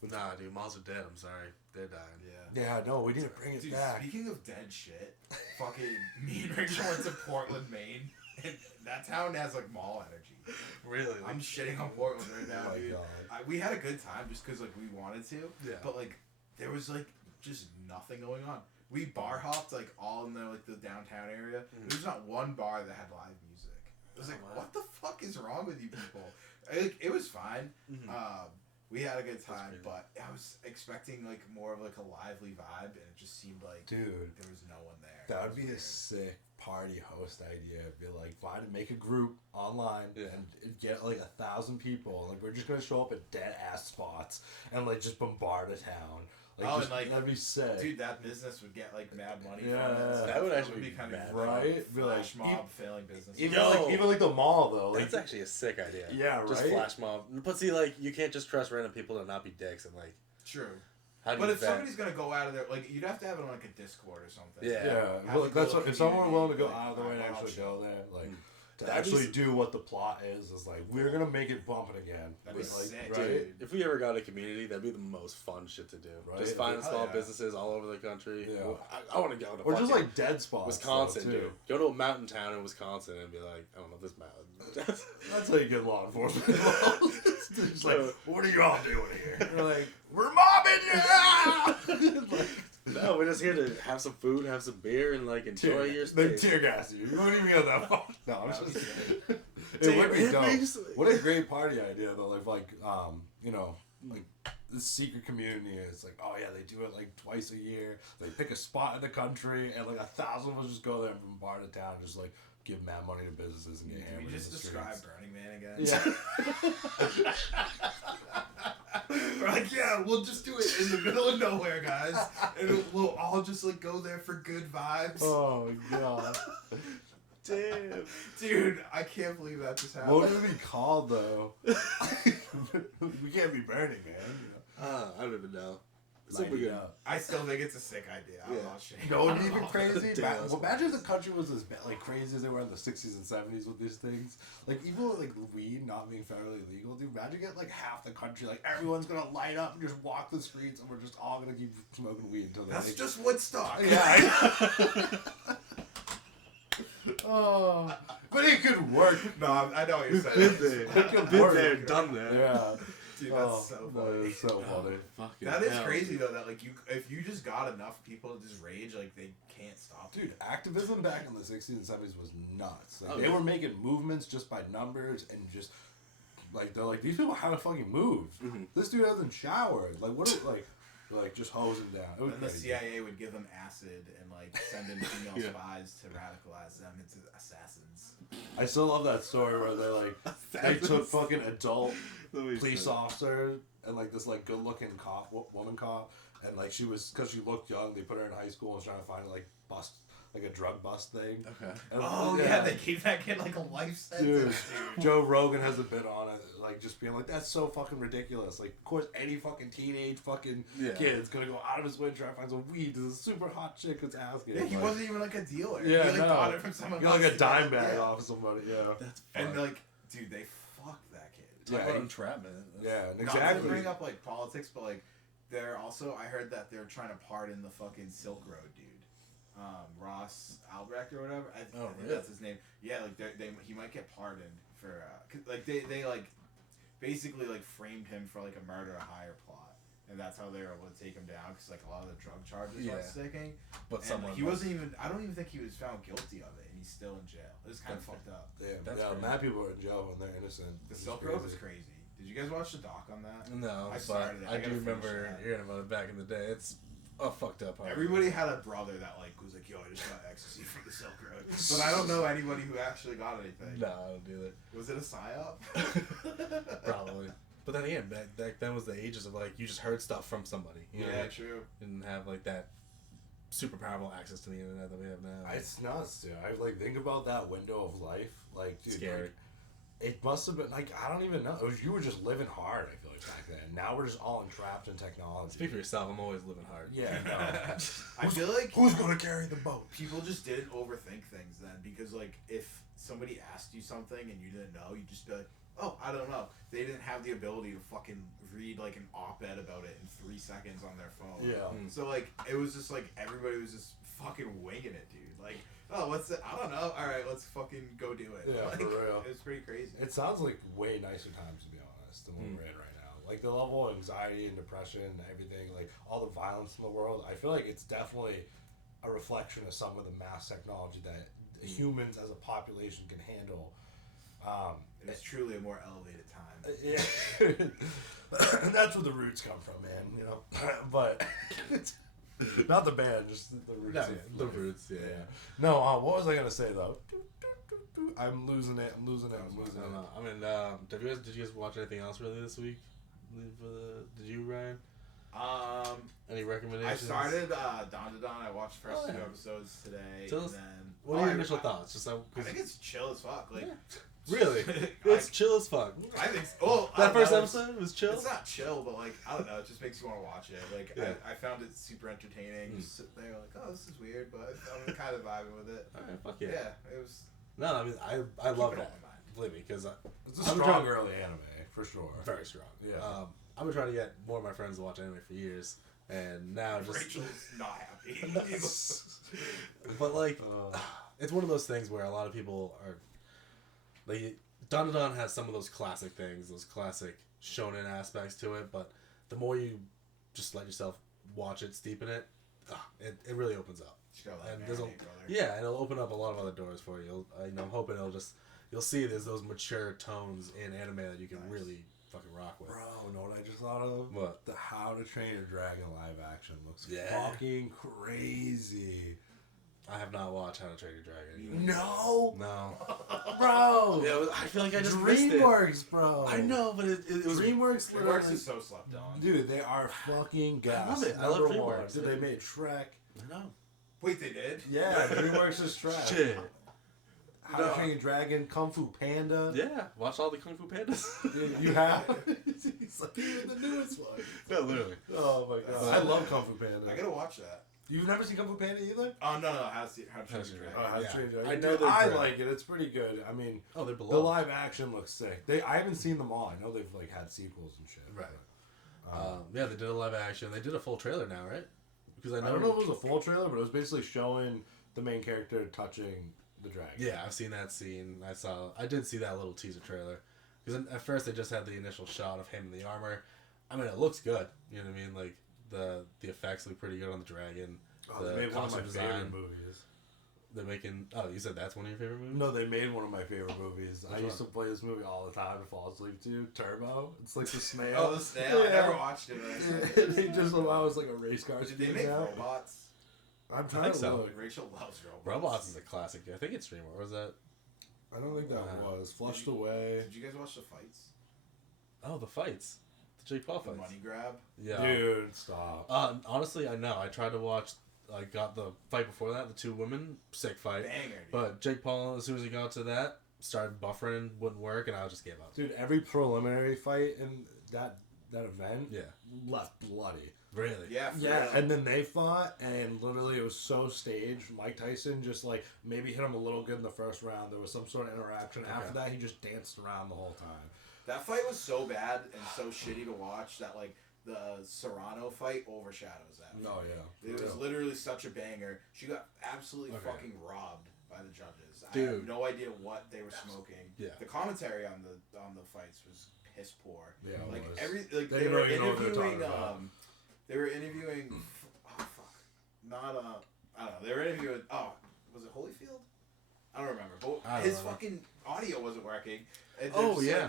But nah, dude, malls are dead. I'm sorry. They're dying. Yeah. Yeah, no, we need to bring it Dude, back. speaking of dead shit, fucking me and Rachel went to Portland, Maine, and that town has like mall energy. Really? I'm shitting on Portland right now, Oh my dude. God. We had a good time just because like we wanted to. Yeah. But like there was like just nothing going on. We bar hopped like all in the downtown area. There's not one bar that had live music. I was like, wow. what the fuck is wrong with you people? Like, it was fine. We had a good time, crazy. but I was expecting like more of like a lively vibe, and it just seemed like Dude, there was no one there. that It would was be a weird. sick party host idea. Be like, make a group online Yeah. and get like 1,000 people. Like, we're just gonna show up at dead ass spots and like just bombard a town. Like, Oh, just, and, like, that'd be sick. Dude, that business would get like mad money. Yeah, from it. that would actually It be kind mad, of right? Be like, flash mob failing business. Even Yo. like the mall though. Like, That's actually a sick idea. Yeah, Just right? flash mob. But see, like, you can't just trust random people to not be dicks and, like, True. how do But you if vet? somebody's gonna go out of there, like you'd have to have it on like a Discord or something. Yeah. yeah, Have well, to that's go what, if someone were willing to go like, out of the way to eyeball actually shit. go there, like, to That'd be actually s- do what the plot is like, we're gonna make it bumping again. That'd be Like, sick, right? dude. If we ever got a community, that'd be the most fun shit to do. Right? Just finding Hell small yeah. businesses all over the country. Yeah. Well, I want to go to Or just fucking like dead spots. Wisconsin, though, too. dude. Go to a mountain town in Wisconsin and be like, I don't know this mountain. That's how you get law enforcement involved. It's just like, what are y'all doing here? You're like, we're mobbing you! Like, No, we're just here to have some food, have some beer, and like enjoy your they space. tear gas you. You won't even go that far. No, I'm just kidding. It would be Damn, dope. hippies. What a great party idea though. Like you know, like this secret community is like, oh yeah, they do it like twice a year. They pick a spot in the country and like 1,000 of us just go there from bar to town, just like give mad money to businesses and get Can hammered. we just in the describe streets. Burning Man again? Yeah. We're like, yeah, we'll just do it in the middle of nowhere, guys, and we'll all just like go there for good vibes. Oh god. Damn. Dude, I can't believe that just happened. What would it be called though? We can't be burning, man. I don't even know. You know? Something Light it good. up. I still think it's a sick idea. I'm Yeah. not ashamed. You know, it'd be even crazy. Damn, that's Imagine if the country was as like crazy as they were in the 60s and 70s with these things. Like even with, like weed not being federally legal, dude. Imagine get like half the country, like everyone's gonna light up and just walk the streets, and we're just all gonna keep smoking weed until they. That's just Woodstock. Yeah. I know. Oh, but it could work. No, I know what you're saying. Been there. It could Been work. there, done that. Yeah. Dude, that's so no, funny. it's so funny. Fucking That is hell. crazy though. That like if you just got enough people to just rage, like they can't stop. Dude, activism back in the 60s and 70s was nuts. Like, Oh, they yeah. were making movements just by numbers and just like they're like these people how to fucking move. Mhm. This dude hasn't showered. Like what? Like just hosing down. It was And the crazy. CIA would give them acid and like send in female Yeah. spies to radicalize them into assassins. I still love that story where they took fucking adult police officer and like this like good looking woman cop, and like she was because she looked young. They put her in high school and was trying to find like a drug bust thing. Okay. And, Oh yeah, they gave that kid like a life sentence. Dude. Joe Rogan has a bit on it, like just being like, "That's so fucking ridiculous." Like, of course, any fucking teenage fucking Yeah. kid's gonna go out of his way to try to find some weed. There's a super hot chick that's asking. Yeah, he like, wasn't even like a dealer. Yeah, he like no. got it from someone You got like else a to get dime it. bag Yeah. off of somebody. Yeah, That's And fucked. like, dude, they fucked that kid. Talk yeah, about he- entrapment. yeah, and Not to exactly. bring up like politics, but like they're also I heard that they're trying to pardon the fucking Silk Road dude, Ross Albrecht or whatever. I think really? that's his name. Yeah, like he might get pardoned for 'cause, like they like basically like framed him for like a murder to hire plot, and that's how they were able to take him down because like a lot of the drug charges Yeah. weren't sticking. But And someone he wasn't even. I don't even think he was found guilty of it, and he's still in jail. It was kind of That's- fucked up. Damn, That's yeah, crazy. mad people are in jail when they're innocent. The It's Silk crazy. Road was crazy. Did you guys watch the doc on that? No, I but started it. I I gotta do finish remember that. hearing about it back in the day. It's a fucked up. part. Everybody had a brother that like was like, "Yo, I just got ecstasy from the Silk Road," but I don't know anybody who actually got anything. No, I don't do Was it a psyop? that. Probably. But then again, back then was the ages of like you just heard stuff from somebody. You know, Yeah, like, true. didn't have like that super powerful access to the internet that we have now. It's nuts, dude. I like think about that window of life. Like, dude, Scary. like, it must have been like I don't even know. It was, you were just living hard. I feel like back then. Now we're just all entrapped in technology. Speak for yourself. I'm always living hard. Yeah, no. I feel like Who's gonna carry the boat? people just didn't overthink things then because like if somebody asked you something and you didn't know, you just be like, "Oh, I don't know." They didn't have the ability to fucking read like an op-ed about it in 3 seconds on their phone. Yeah. So like it was just like everybody was just fucking winging it, dude. Like, oh, what's it? I don't know. All right, let's fucking go do it. Yeah, like, for real. It was pretty crazy. It sounds like way nicer times, to be honest, than what we're in right now. Like the level of anxiety and depression and everything, like all the violence in the world. I feel like it's definitely a reflection of some of the mass technology that humans as a population can handle. It was truly a more elevated time. Yeah, and that's where the roots come from, man. You know, but not the band, just the roots. No, of the life. roots, yeah. No, what was I gonna say though? I'm losing it. I'm losing it. I'm I losing don't it. know. I mean, did you guys watch anything else really this week? Did you, Ryan? Any I recommendations? started Don to Don. I watched the first Oh, two yeah. episodes today, Tell and us- then What are your I- initial I- thoughts? Just like, I think it's chill as fuck. Like, really, it's chill as fuck. I think. Oh, That first it's- episode was chill. It's not chill, but like I don't know. It just makes you want to watch it. Like Yeah. I found it super entertaining. Just sit there like, oh, this is weird, but I'm kind of vibing with it. All right, fuck Yeah, yeah. it was. No, I mean I love it it. all in mind. Believe me, because It's a strong early anime for sure. very strong. Yeah. I've been trying to get more of my friends to watch anime for years, and now just. Rachel's not happy. But like, it's one of those things where a lot of people are. Like, Dandadan has some of those classic things, those classic shonen aspects to it, but the more you just let yourself watch it, steep in it, it really opens up. And there's yeah, and it'll open up a lot of other doors for you. I'm hoping you'll see there's those mature tones in anime that you can really fucking rock with. Bro, you know what I just thought of? What? The How to Train Your Dragon live action looks Yeah. fucking crazy. I have not watched How to Train Your Dragon either. No, No. bro. Yeah, I feel like I just missed it. DreamWorks, bro. I know, but it was. DreamWorks. DreamWorks is so slept on. Dude, they are fucking gas. I love it. I love Number one. DreamWorks. Dude, they made Shrek. I know. Wait, they did? Yeah, DreamWorks is Shrek. Shit. How to Train Your Dragon, Kung Fu Panda. Yeah, watch all the Kung Fu Pandas. Dude, you have. It's like even the newest one. No, literally. Oh my god. I love Kung Fu Panda. I gotta watch that. You've never seen Kung Fu Panda either? Oh, no. How to Train Your Dragon. Oh, How to Yeah. Train Your Dragon. I know Dude, they're I great. like it. It's pretty good. I mean, Oh, they're the below. live action looks sick. I haven't seen them all. I know they've like had sequels and shit. Right. but, Yeah, they did a live action. They did a full trailer now, right? Because I don't know if it was a full trailer, but it was basically showing the main character touching the dragon. Yeah, I've seen that scene. I did see that little teaser trailer. Because at first they just had the initial shot of him in the armor. I mean, it looks good. You know what I mean? Like the effects look pretty good on the dragon. Oh, The they made one of my costume favorite design. movies. They're making. Oh, you said that's one of your favorite movies? No, they made one of my favorite movies. I Which used to one? play this movie all the time to fall asleep to. Turbo. It's like the snail. Oh, the snail. I Yeah. never watched it. They just allow us like a race car. Did they make robots? I'm trying think to so. look. Rachel loves robots. Robots is a classic. I think it's DreamWorks. Or was that? I don't think that was Flushed Away. Did you guys watch the fights? Oh, the fights. The Jake Paul The fights. money grab? Yeah. Dude, stop. Honestly, I know. I tried to watch. I got the fight before that. The two women. Sick fight. Banger, dude. But Jake Paul, as soon as he got to that, started buffering, wouldn't work, and I just gave up. Dude, every preliminary fight in that event Yeah. left bloody. Really? Yeah, for Yeah, real. and then they fought, and literally it was so staged. Mike Tyson just like maybe hit him a little good in the first round. There was some sort of interaction. Okay. After that, he just danced around the whole time. That fight was so bad and so shitty to watch that like the Serrano fight overshadows that. Oh yeah, It was literally such a banger. She got absolutely Okay. fucking robbed by the judges. I Dude. have no idea what they were smoking. Yeah. The commentary on the fights was piss poor. Yeah, it like was. they They were don't even know what they're interviewing talking about. they were interviewing oh fuck. Not I don't know. They were interviewing was it Holyfield? I don't remember. But I don't his remember. fucking audio wasn't working. And they're Oh just yeah.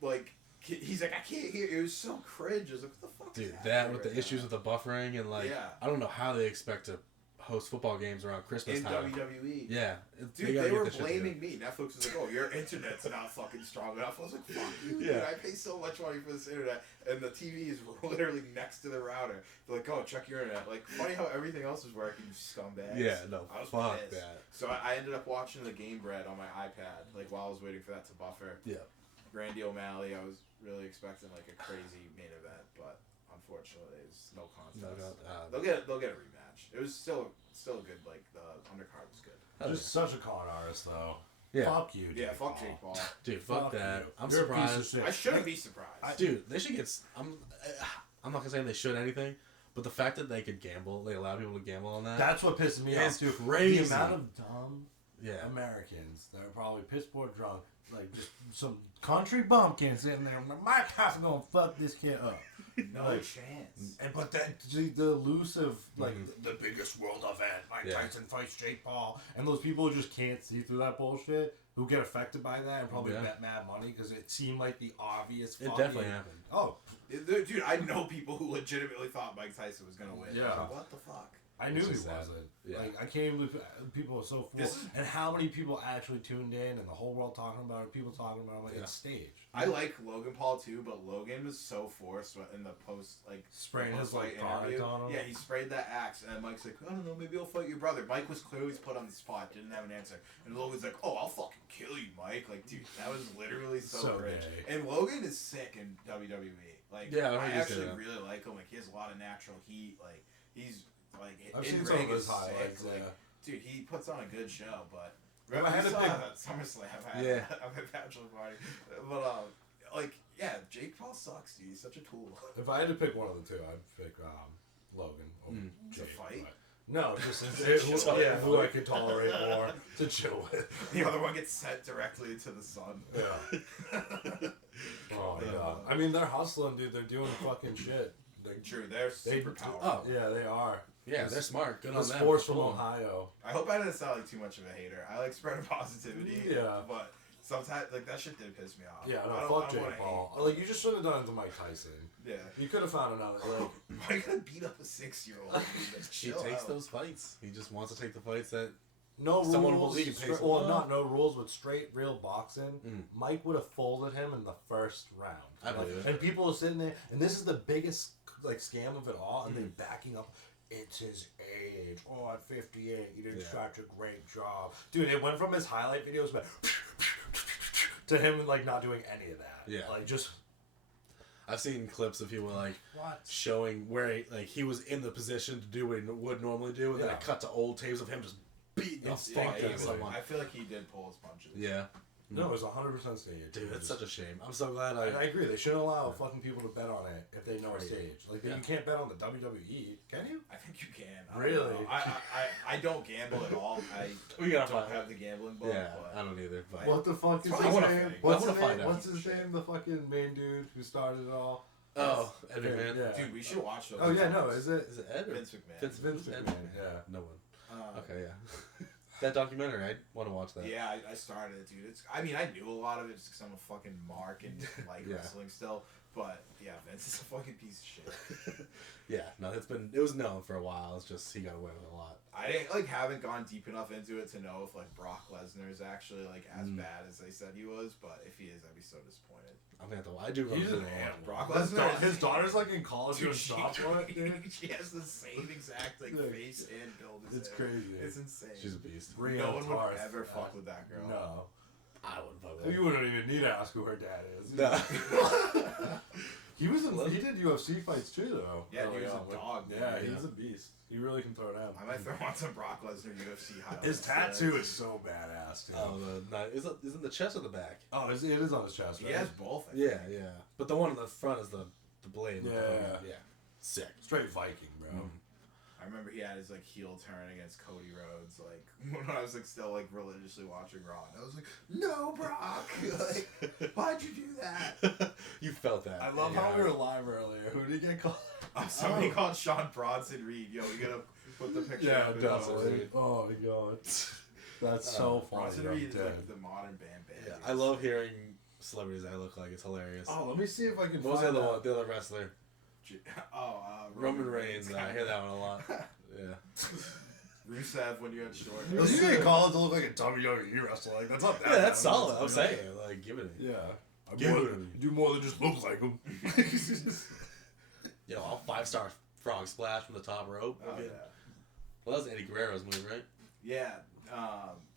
like he's like, I can't hear. It was so cringe. I was like, what the fuck? Dude, is that happening with the right issues now? with the buffering and like, Yeah. I don't know how they expect to host football games around Christmas in time. WWE. Yeah. Dude, gotta they get were this shit blaming me. Netflix was like, "Oh, your internet's not fucking strong enough." I was like, "Fuck you, dude! Yeah. I pay so much money for this internet, and the TV is literally next to the router." They're like, "Oh, check your internet." Like, funny how everything else is working, you scumbags. Yeah, no, I was fuck pissed. that. So I ended up watching the Game Bread on my iPad, like while I was waiting for that to buffer. Yeah. Randy O'Malley, I was really expecting like a crazy main event, but unfortunately, it's no contest. They'll get a rematch. It was still good. Like the undercard was good. Just such a con artist, though. Yeah. Fuck you. Yeah, Jake fuck Paul. Jake Paul. Dude, fuck Fuck that. you. I'm You're a piece of surprised. shit. I shouldn't be surprised. Dude, they should get. I'm not gonna say they should anything, but the fact that they could gamble, they allow people to gamble on that. That's what pisses me It's off too. crazy. The amount of dumb yeah. Americans that are probably piss poor drunk, like just some country bumpkin sitting there. Like, Mike Tyson gonna fuck this kid up. No Like, chance. And but that the elusive like the biggest world event, Mike Yeah. Tyson fights Jake Paul, and those people who just can't see through that bullshit, who get affected by that and probably Yeah. bet mad money because it seemed like the obvious. It fucking- definitely happened. Oh, Dude, I know people who legitimately thought Mike Tyson was gonna win. Yeah. I was like, what the fuck? I knew It's he just that. wasn't. Yeah. Like I can't believe people are so full, This- and how many people actually tuned in, and the whole world talking about it. People talking about it, like Yeah. it's staged. I like Logan Paul too, but Logan was so forced in the post Spraying his post-fight like product on him. Yeah, he sprayed that axe, and Mike's like, I don't know, maybe I'll fight your brother. Mike was clearly put on the spot, didn't have an answer, and Logan's like, oh, I'll fucking kill you, Mike. Like, dude, that was literally so cringe. gay. And Logan is sick in WWE. Like, Yeah, I I heard you say actually that. really like him. Like, he has a lot of natural heat. Like, he's like I've in seen some ring of is his highlights. sick. Like, Yeah. dude, he puts on a good show, but I had we a saw big- that SummerSlam at Yeah. at my bachelor party. But like, yeah, Jake Paul sucks, dude. He's such a tool. If I had to pick one of the two, I'd pick Logan over To Jake. fight? but- No, just chill. who I could tolerate more to chill with. The other one gets sent directly into the sun. Yeah. Oh yeah. I mean, they're hustling, dude. They're doing fucking shit. True, they're super powerful. Oh. Yeah, they are. Yeah, they're smart. Good The on them. sports from Cool. Ohio. I hope I didn't sound like too much of a hater. I like spreading positivity. Yeah. But sometimes, like, that shit did piss me off. Yeah, I no, don't fuck wanna Jake Paul. Like, you just should have done it to Mike Tyson. Yeah. You could have found another. Like, Why you gonna beat up a 6-year-old? He takes those fights. He just wants to take the fights that. no Someone rules. will- he can pay Well, someone. not no rules, but straight real boxing. Mm. Mike would have folded him in the first round. I believe it. And people are sitting there, and this is the biggest like scam of it all, and they're backing up. It's his age. Oh, at 58, he did Yeah. such a great job, dude. It went from his highlight videos, but to him like not doing any of that. Yeah. like just I've seen clips of people like what? showing where he was in the position to do what he would normally do, and then Yeah. it cut to old tapes of him just beating the fuck out of Instinctively. someone. I feel like he did pull his punches. Yeah, No, it was 100% staged. dude, It that's was- such a shame. I'm so glad And I I. agree. They shouldn't allow fucking people to bet on it if they know it's Crazy. staged. Like Yeah. you can't bet on the WWE, can you? I think you can. I don't Really? know. I don't gamble at all. I We gotta don't find have the gambling book. Yeah, but I don't either. But What the fuck is I his wanna name? think. What's I wanna his name? find out. What's his name? The fucking main dude who started it all. oh, Ed McMahon. Yeah. Dude, we should watch those. Oh yeah, no, is it? Is it Ed or Vince McMahon. Vince Ed McMahon. Yeah. No one. Uh, Okay, yeah. That documentary, I want to watch that. Yeah, I started it, dude. I mean, I knew a lot of it just because I'm a fucking mark and like Yeah. wrestling still. But yeah, Vince is a fucking piece of shit. Yeah, no, it was known for a while. It's just he got away with a lot. I haven't gone deep enough into it to know if like Brock Lesnar is actually like as bad as they said he was. But if he is, I'd be so disappointed. I'm gonna have to. I do. He's remember an the animal. one. Brock His, Lesnar. his daughter's like in college doing Dude, stop on it, dude. she has the same exact like Look, face and build as It's him. crazy. It's insane. She's a beast. Rhea no one would Tarth. ever fuck with that girl. No. I wouldn't fuck with You wouldn't even need to ask who her dad is. No. He did UFC fights too, though. Yeah, early he was on a with- dog. Yeah, man. he's a beast. He really can throw down. I might throw on some Brock Lesnar UFC highlights. His tattoo is so badass, too. Oh, isn't the chest or the back? Oh, it is on his chest, He right? has both. I Yeah, think. yeah. But the one in the front is the blade. with the Yeah. hook. Yeah. Sick. Straight Viking, bro. I remember he had his like heel turn against Cody Rhodes, like when I was like still like religiously watching Raw. And I was like, no, Brock, like, why'd you do that? You felt that. I love how we were live earlier. Who did he get called? Somebody called Sean Bronson Reed. Yo, we gotta put the picture. Yeah, up in Bronson the- Reed. Oh my god. That's so funny. Bronson I'm Reed is dead. like the modern Bam Bam. Yeah, I love hearing celebrities I look like. It's hilarious. Oh, let me see if I can What was the find other out. one? The other wrestler, Roman Reigns. I hear that one a lot. Yeah. Rusev when you had short. You get called to look like a WWE wrestler. Like, that's not that Yeah, that's bad. solid. I'm saying, like, give it. Yeah. Give More- it to me. do more than just look like him. You know, I'll 5-star frog splash from the top rope. Oh, Okay. yeah. Well, that was Eddie Guerrero's move, right? Yeah.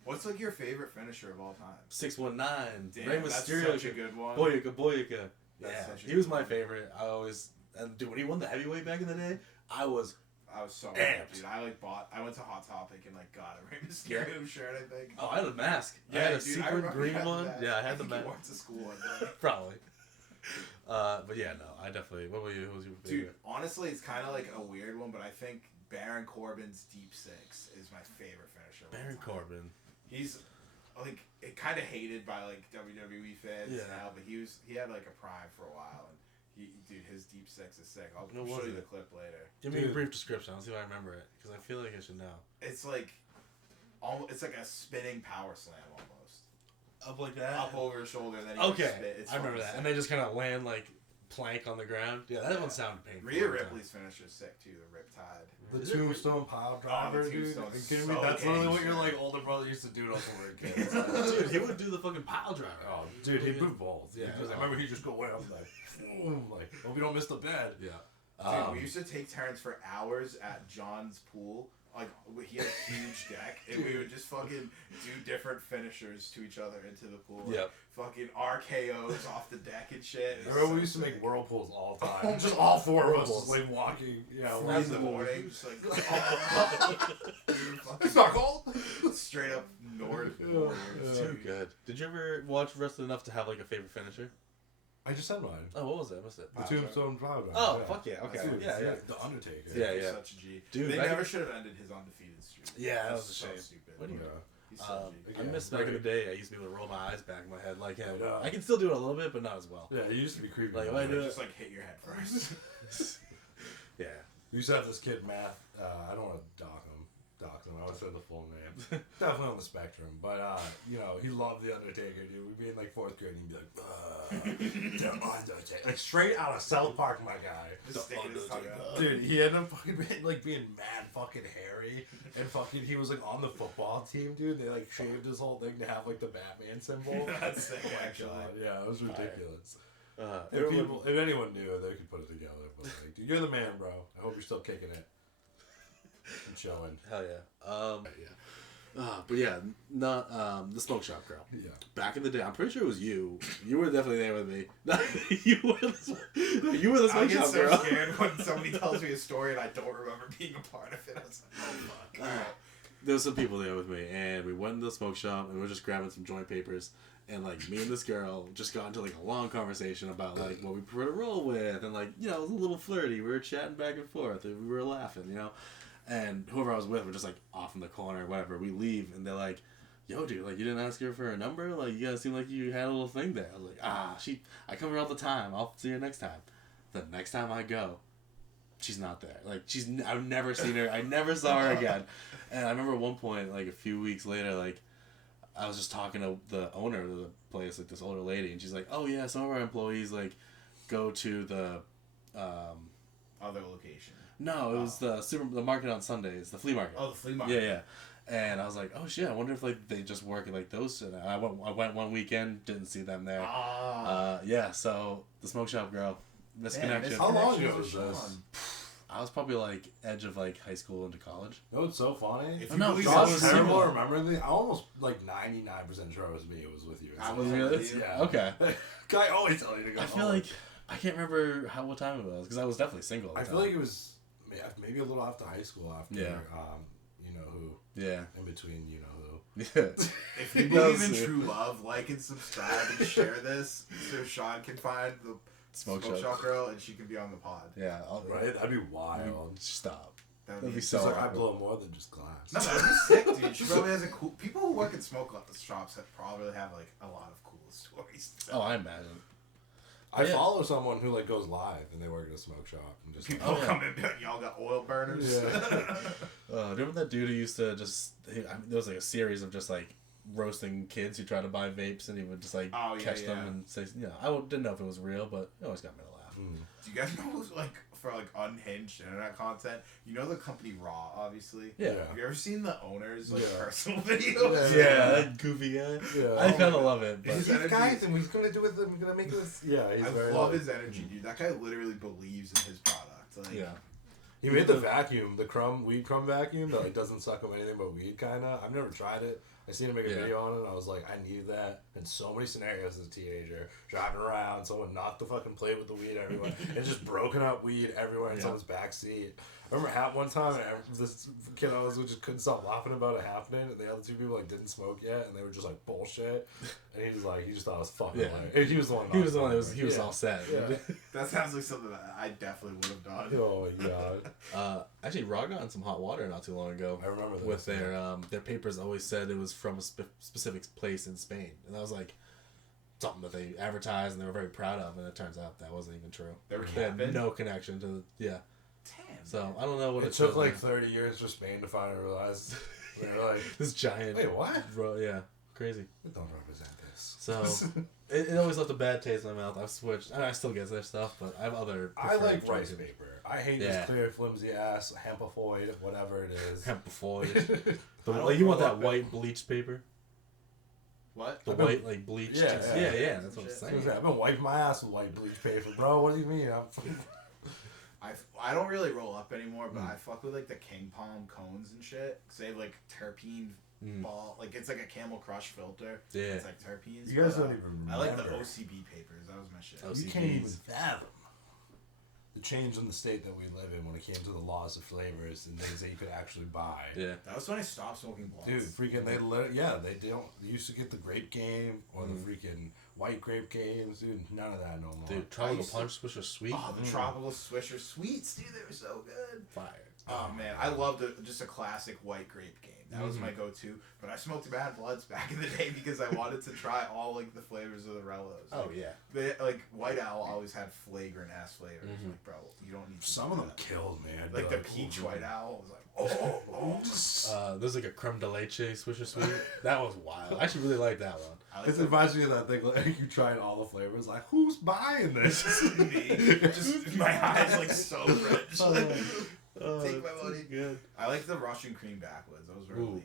What's like your favorite finisher of all time? 619. Damn, Rey that's Mysterio. such a good one. Boyaka. That's Yeah, such a he was good my one. favorite. I always, and dude, when he won the heavyweight back in the day, I was I was so Amped. amped, dude. I went to Hot Topic and like got a Rey Mysterio shirt, I think. Oh, I had a mask. I Yeah, had a dude, I secret remember green having one. that. Yeah, I had the think mask. you went to school one day. Probably. But yeah, no, I definitely. What were you? Who was your Dude, favorite? honestly, it's kind of like a weird one, but I think Baron Corbin's Deep Six is my favorite finisher. of all Baron time. Corbin. He's like kind of hated by like WWE fans Yeah. now, but he had like a prime for a while, and dude, his Deep Six is sick. I'll What show was you it? the clip later. Give me a Dude. brief description. I'll see if I remember it because I feel like I should know. It's like, it's like a spinning power slam almost. Up like that. Up over his shoulder, and then he Okay, spit. It's I remember fucking that. And they just kind of land like plank on the ground. Yeah, that one sounded painful. Rhea Ripley's finisher is sick too. The Riptide. The Is it Tombstone pile driver, the dude. Tombstone's Are you kidding me? so That's literally what your gangster. like older brother used to do to us when we were kids. Dude, he would do the fucking pile driver. Oh, dude, he'd move balls. Yeah, Yeah, I remember he'd just go way up like, boom, like, hope you don't miss the bed. Yeah. Dude, we used to take turns for hours at John's pool. Like, he had a huge deck, and we would just fucking do different finishers to each other into the pool. Like, Yep. fucking RKOs off the deck and shit. I remember we used to make whirlpools all the time. Just all four of us just like walking, you know, in the morning, just like, It's not cold. straight up Nord Yeah. warriors, Yeah. dude. good. Did you ever watch wrestling enough to have like a favorite finisher? I just said mine. Oh, what was it? What's it? The Tombstone Plow Driver. Oh, yeah. fuck yeah. Okay. That's Yeah. The Undertaker. Yeah. Such a G. Dude, they back never in- should have ended his undefeated streak. Yeah, that was a so shame. stupid. What do you- Yeah. He's so G. I miss back in the day. I used to be able to roll my eyes back in my head like him. Yeah. I can still do it a little bit, but not as well. Yeah, he used to be creepy. Like, man. if I do it- Just like hit your head first. Yeah. We used to have this kid, Matt. I don't want to dox him. I would say the full name. Definitely on the spectrum. But, he loved The Undertaker, dude. We'd be in, like, 4th grade, and he'd be like, The Undertaker. Like, straight out of South Park, my guy. Just sticking his tongue out. Dude, he ended up fucking being mad fucking hairy. And fucking, he was, like, on the football team, dude. They, like, shaved his whole thing to have, like, the Batman symbol. That's sick, Oh my actually. God, yeah, it was ridiculous. Everyone- If anyone knew, they could put it together. But, like, dude, you're the man, bro. I hope you're still kicking it. And chilling. Hell yeah. But yeah, not the smoke shop girl. Yeah. Back in the day, I'm pretty sure it was you. You were definitely there with me. you were the I smoke get shop so girl. scared when somebody tells me a story and I don't remember being a part of it. I was like, oh fuck. Alright. There was some people there with me, and we went into the smoke shop, and we were just grabbing some joint papers. And like me and this girl just got into like a long conversation about like what we prefer to roll with, and like it was a little flirty. We were chatting back and forth, and we were laughing, And whoever I was with were just like off in the corner, or whatever. We leave, and they're like, "Yo, dude, like you didn't ask her for a number? Like you guys seem like you had a little thing there." I was like, I come here all the time. I'll see her next time. The next time I go, she's not there. Like I've never seen her. I never saw her again. And I remember at one point, like a few weeks later, like I was just talking to the owner of the place, like this older lady, and she's like, "Oh yeah, some of our employees like go to the Other location. no, it was the market on Sundays, the flea market." Oh, the flea market. Yeah. And I was like, "Oh shit, I wonder if like they just work at like those." And I went one weekend, didn't see them there. Yeah, so the smoke shop girl, misconnection. How long ago Connections was with this? Sean. I was probably like edge of like high school into college. You know what's so funny? If Oh, you no, believe Josh it was terrible similar. at remembering things. I almost like 99% sure it was me. It was with you. I was Really? with you. Yeah. Okay. Guy always tell you to go. I feel like I can't remember what time it was because I was definitely single. At I the feel time. like it was maybe a little after high school. After Yeah. you know who. Yeah. In between, you know who. Yeah. If you It believe does, in yeah. true love, like and subscribe and share this so Sean can find the Smoke smoke shop. shop girl and she can be on the pod. Yeah. Right? That'd be wild. Stop. That That'd be It's so like I awkward. blow more than just glass. No, that'd be sick, dude. She probably has a cool. People who work at smoke shops probably have like a lot of cool stories. Oh, I imagine. I Yeah. follow someone who like goes live and they work at a smoke shop and just People Oh, yeah. come in and be like, y'all got oil burners. Yeah. Remember that dude who used to just? There was like a series of just like roasting kids who tried to buy vapes, and he would just like Oh, yeah, catch them yeah. and say, didn't know if it was real, but it always got me to laugh. Do you guys know who's like for like unhinged internet content? You know the company Raw, obviously. Yeah. Have you ever seen the owner's like Yeah. personal videos? Yeah, that goofy guy. Yeah. I kind of love it, but His These energy- guys, and he's gonna do with them. We're gonna make this. Yeah, he's I very. love like- his energy, dude. That guy literally believes in his product. Like, yeah. He made the vacuum, the weed crumb vacuum that like doesn't suck up anything but weed, kind of. I've never tried it. I seen him make a Yeah. video on it, and I was like, I need that. In so many scenarios as a teenager, driving around, someone knocked the fucking plate with the weed everywhere, and just broken up weed everywhere in Yeah. someone's backseat. I remember one time, and this kid I was with just couldn't stop laughing about it happening, and the other two people like didn't smoke yet, and they were just like bullshit. And he just thought it was fucking Yeah. hilarious. And he was the one. He was the one that was like, he was yeah. all set. Yeah. that sounds like something that I definitely would have done. Oh my god. Actually, Raw got in some hot water not too long ago. I remember this. With their papers always said it was from a specific place in Spain, and that was like something that they advertised and they were very proud of, and it turns out that wasn't even true. They were had capping? no connection to Damn. So I don't know what It it took said like there. 30 years for Spain to finally realize. They were like, This giant. wait, what? Yeah, crazy. We don't represent this. So it always left a bad taste in my mouth. I've switched. I still get their stuff, but I have other. I preferred like rice choices. paper. I hate Yeah. this clear, flimsy ass hempifoid, whatever it is. Hempifoid. I don't Like you want grow that up white bleached paper? What? The I've been- white like bleached. Yeah, Yeah. That's what I'm saying. I've been wiping my ass with white bleach paper, bro. What do you mean? I don't really roll up anymore, but I fuck with like the King Palm cones and shit. Cause they have like terpene ball, like it's like a Camel Crush filter. Yeah. It's like terpenes. You guys but, don't even I like the remember. OCB papers. That was my shit. Oh, You can't even fathom the change in the state that we live in when it came to the laws of flavors and things that you could actually buy. Yeah. That was when I stopped smoking blunts. Dude, freaking, they don't. They used to get the grape game or the freaking white grape games. Dude, none of that no more. Dude, tropical punch Swisher Sweet. Oh, the tropical Swisher Sweets, dude, they were so good. Fire. Oh man, I loved just a classic white grape game. That was my go-to. But I smoked Bad Bloods back in the day because I wanted to try all like the flavors of the Rellos. Oh yeah. They, like White Owl always had flagrant ass flavors. Like, bro, you don't need to Some do of them that. killed me. I'd be Like the peach White Owl was like, There's like a creme de leche Swisher Sweet. That was wild. I actually really like that one. I like It reminds me of that thing, like, you tried all the flavors, like, who's buying this? me. Just my eyes like so red. Just like, take my money. Good. I like the Russian cream backwoods. Those were Ooh. really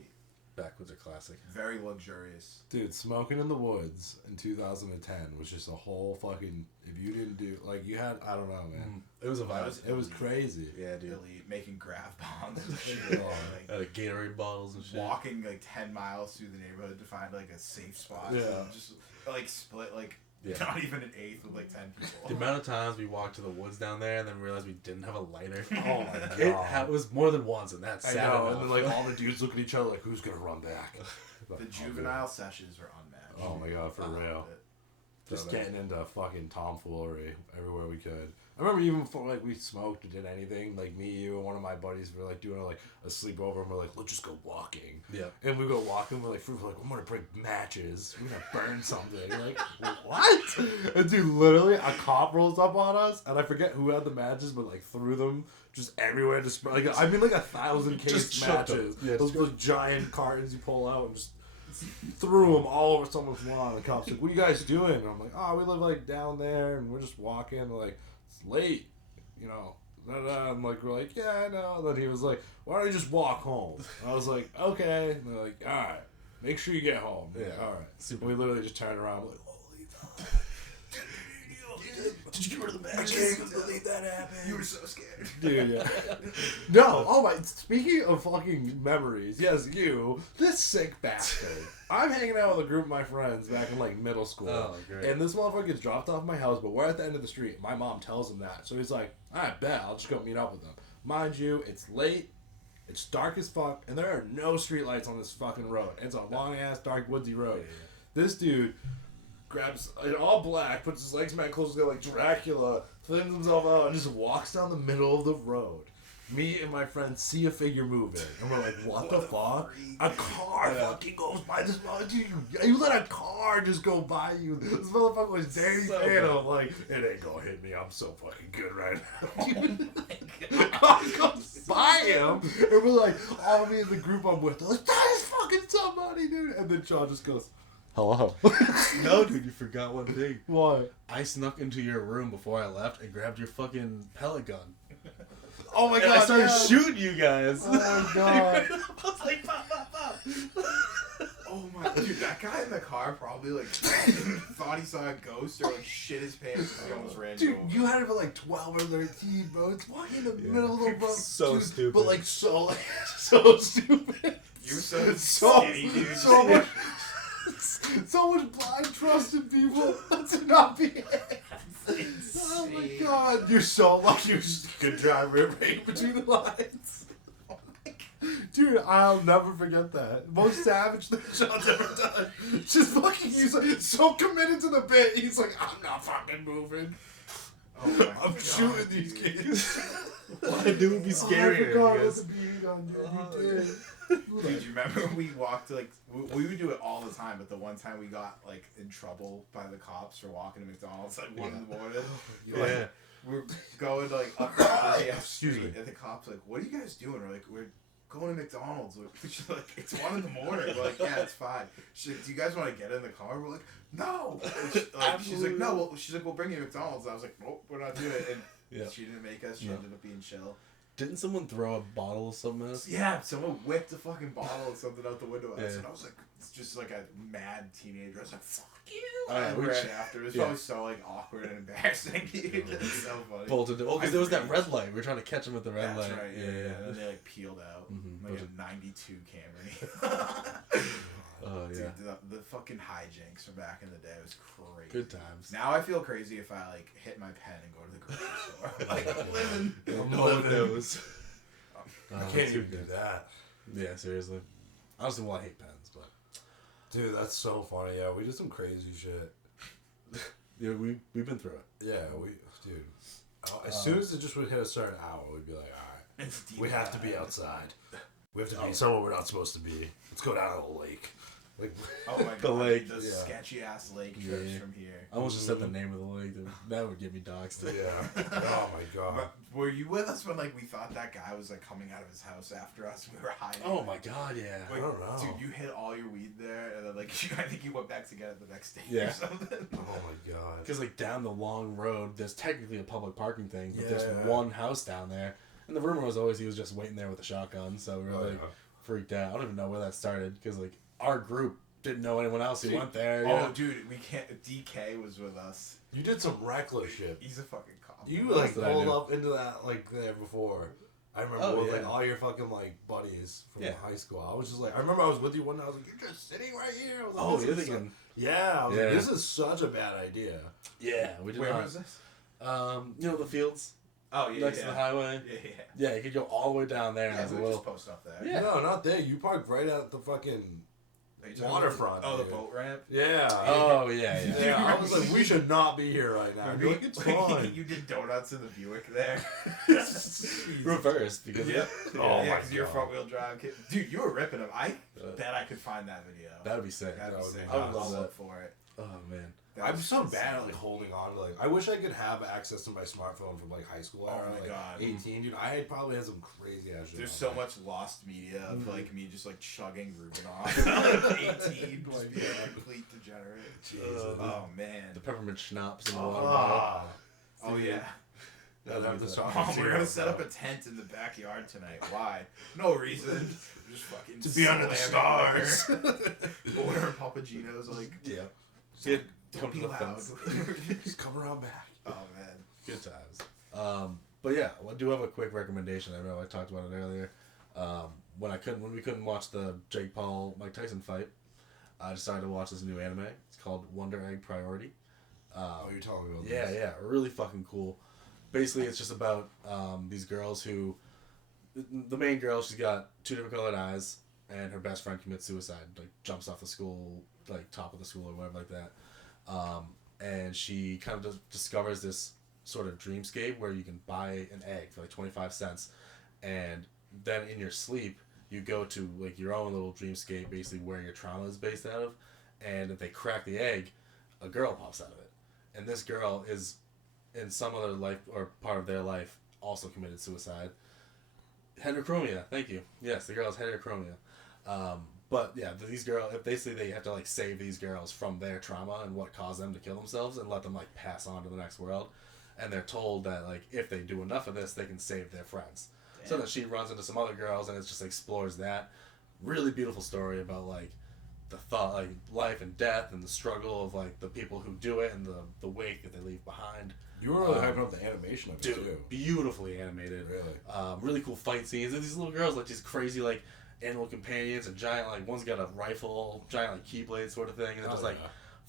Backwoods are classic. very luxurious. Dude, smoking in the woods in 2010 was just a whole fucking, if you didn't do, like, you had, I don't know, man. It was a vibe. It was crazy. Yeah, dude. Really making grav bombs and shit. Out Like, of Gatorade bottles and shit. walking like 10 miles through the neighborhood to find like a safe spot. Yeah. So just like split like not even an eighth with like 10 people. The amount of times we walked to the woods down there and then realized we didn't have a lighter. Oh my god. It was more than once, and that's I sad know, enough. and then like all the dudes look at each other like, who's gonna run back? The juvenile sessions were unmatched. Oh my god, for I loved real. it. Just getting into fucking tomfoolery everywhere we could. I remember even before like we smoked or did anything, like me, you, and one of my buddies were like doing like a sleepover, and we're like, let's just go walking. Yeah. And we go walking, we're like, I'm gonna bring matches. We're gonna burn something. Like, what? And dude, literally, a cop rolls up on us, and I forget who had the matches, but like threw them just everywhere. Just like, I mean, like 1,000 case Just chucked them. matches. Yeah, those giant cartons you pull out and just threw them all over someone's lawn. The cop's like, what are you guys doing? And I'm like, oh, we live like down there, and we're just walking. They're like, it's late, you know. I'm like, we're like, yeah, I know. And then he was like, why don't you just walk home? And I was like, okay. And they're like, all right, make sure you get home. Yeah. All right. Super. And we literally just turned around, like, holy fuck. Did you get rid of the I matches? can't believe that happened. You were so scared. Dude, yeah. No, oh my, speaking of fucking memories, yes, you, this sick bastard. I'm hanging out with a group of my friends back in like middle school. Oh, great. And this motherfucker gets dropped off my house, but we're at the end of the street. My mom tells him that. So he's like, I bet, I'll just go meet up with them. Mind you, it's late, it's dark as fuck, and there are no streetlights on this fucking road. It's a long ass, dark, woodsy road. This dude grabs it all black, puts his legs back close together like Dracula, flings himself out, and just walks down the middle of the road. Me and my friends see a figure moving, and we're like, what the fuck? A car fucking goes by this motherfucker. You let a car just go by you. This motherfucker was Danny So Phantom. Like, it ain't gonna hit me. I'm so fucking good right now. Car goes by him, and we're like, all me in the group I'm with, like, that is fucking somebody, dude. And then Sean just goes, hello. No, dude, you forgot one thing. What? I snuck into your room before I left and grabbed your fucking pellet gun. Oh my And god, I started yeah. shooting you guys. Oh my god. I was like, pop, pop, pop. Oh my dude, that guy in the car probably like thought he saw a ghost or like shit his pants because he almost ran Dude, you over. you had it for like 12 or 13, bro. It's walking in the middle of the road. So dude, stupid. But like so stupid. You were so So, skinny, dude. so much, so much blind trust in people to not be. Oh my god, you're so lucky. You're just a good driver, right between the lines. Oh my god. Dude, I'll never forget that. Most savage thing Sean's ever done. Just fucking, he's like so committed to the bit. He's like, I'm not fucking moving. Oh my I'm God, shooting these dude. kids. Why do it be I scarier? forgot you what guys? the BA gun did. You did. Dude, you remember when we walked like we would do it all the time, but the one time we got like in trouble by the cops for walking to McDonald's like 1 in the morning. Yeah. We're going like up the busy ass Excuse street, me. and the cops like, "What are you guys doing?" We're like, "We're going to McDonald's." She's like, "It's 1 in the morning." We're like, "Yeah, it's fine." She's like, "Do you guys want to get in the car?" We're like, "No." And she's like, "No." Well, she's like, "We'll bring you to McDonald's." And I was like, "Nope, we're not doing it." And Yeah. she didn't make us. She No. ended up being chill. Didn't someone throw a bottle of something at us? Yeah, someone whipped a fucking bottle of something out the window at us, Yeah. and I was like, it's just like a mad teenager. I was like, "Fuck you!" Oh, yeah, And we we ran ch- after. It was yeah. probably so like awkward and embarrassing. Dude. It's so funny. Bolted. Oh, because there was that red light. We were trying to catch him with the red That's light. right. Yeah, yeah. And then they like peeled out Mhm. like Bunch a '92 Camry. Oh yeah. Dude, the fucking hijinks from back in the day was crazy. Good times. Now I feel crazy if I like hit my pen and go to the grocery store. Like I'm living. No one knows. I can't even do that. Yeah, seriously. Honestly, well, I hate pens, but Dude, that's so funny. Yeah, we did some crazy shit. yeah, we've been through it. Yeah, dude. As soon as it just would hit a certain hour, we'd be like, all right, we have to be outside. We have to be somewhere we're not supposed to be. Let's go down to the lake. Like, Oh my god, The lake. the Yeah. sketchy ass lake trips Yeah. from here. I almost just said the name of the lake. That would get me doxxed. yeah. Oh my god. But were you with us when like we thought that guy was like coming out of his house after us? We were hiding. Oh my god, yeah. Like, I don't know. Dude, you hit all your weed there, and then like I think you went back to get it the next day Yeah. or something. Oh my god. Because like down the long road, there's technically a public parking thing, but Yeah. there's one house down there, and the rumor was always he was just waiting there with a shotgun. So we were Oh, like yeah. freaked out. I don't even know where that started because like our group didn't know anyone else who Dude, went there. Oh, Yeah. dude, we can't. DK was with us. You did some reckless shit. He's a fucking cop. You What like else did I pulled do? up into that like there before. I remember Oh, with like yeah. all your fucking like buddies from Yeah. high school. I was just like, I remember I was with you one night. I was like, you're just sitting right here. I was like, Oh, this you're is so-" thinking? Yeah, I was Yeah. like, this is such a bad idea. Yeah, we did Where not. was this? You know the fields Oh yeah, next to the highway. Yeah. Yeah, you could go all the way down there. And Yeah, there's a we little. just post up there. Yeah. No, not there. You parked right at the fucking Are you talking waterfront. about- Oh, the dude. boat ramp. Yeah. Oh yeah, yeah. Yeah, I was like, we should not be here right now. You're like, it's fine. You did donuts in the Buick there. Reverse because Yep. Oh yeah, my because your God. front wheel drive. Dude, you were ripping them. I Uh, bet I could find that video. that would be sick. That'd be that would sick. be I would I'll love look that. for it. Oh man. That I'm was so insane. bad at like holding on to like. I wish I could have access to my smartphone from like high school Oh era, my like God. 18, dude. I probably had some crazy ass shit. There's on so there. much lost media of like me just like chugging Reuben off at 18, just Like, being yeah. a complete degenerate. Jesus. Oh man. The peppermint schnapps in the water bottle. Ah. Oh yeah. I'd have to start Oh, seeing we're gonna that, set up though. a tent in the backyard tonight. Why? No reason. Just fucking To be under the slamming stars. liquor. Ordering Papagino's like. Yeah. Don't Come be to the loud. fence. Just come around back. Oh man. Good times. But yeah, I do have a quick recommendation. I know I talked about it earlier. When we couldn't watch the Jake Paul Mike Tyson fight, I decided to watch this new anime. It's called Wonder Egg Priority. Oh, you're telling me about Yeah, this. yeah, really fucking cool. Basically, it's just about these girls who, the main girl, she's got two different colored eyes, and her best friend commits suicide, like jumps off the school, like top of the school or whatever like that. And she kind of just discovers this sort of dreamscape where you can buy an egg for like 25 cents, and then in your sleep you go to like your own little dreamscape, basically where your trauma is based out of, and if they crack the egg, a girl pops out of it, and this girl is in some other life or part of their life also committed suicide. Heterochromia, thank you. Yes, the girl is heterochromia. But yeah, these girls, basically they have to like save these girls from their trauma and what caused them to kill themselves and let them like pass on to the next world. And they're told that like if they do enough of this, they can save their friends. So then she runs into some other girls and it just explores that. Really beautiful story about like the thought, like life and death and the struggle of like the people who do it and the wake that they leave behind. You were really hyping up the animation of it, Dude, too. beautifully animated. Really? Really cool fight scenes. And these little girls, like these crazy, like, animal companions and giant, like, one's got a rifle, giant, like, keyblade sort of thing. And they're just, like,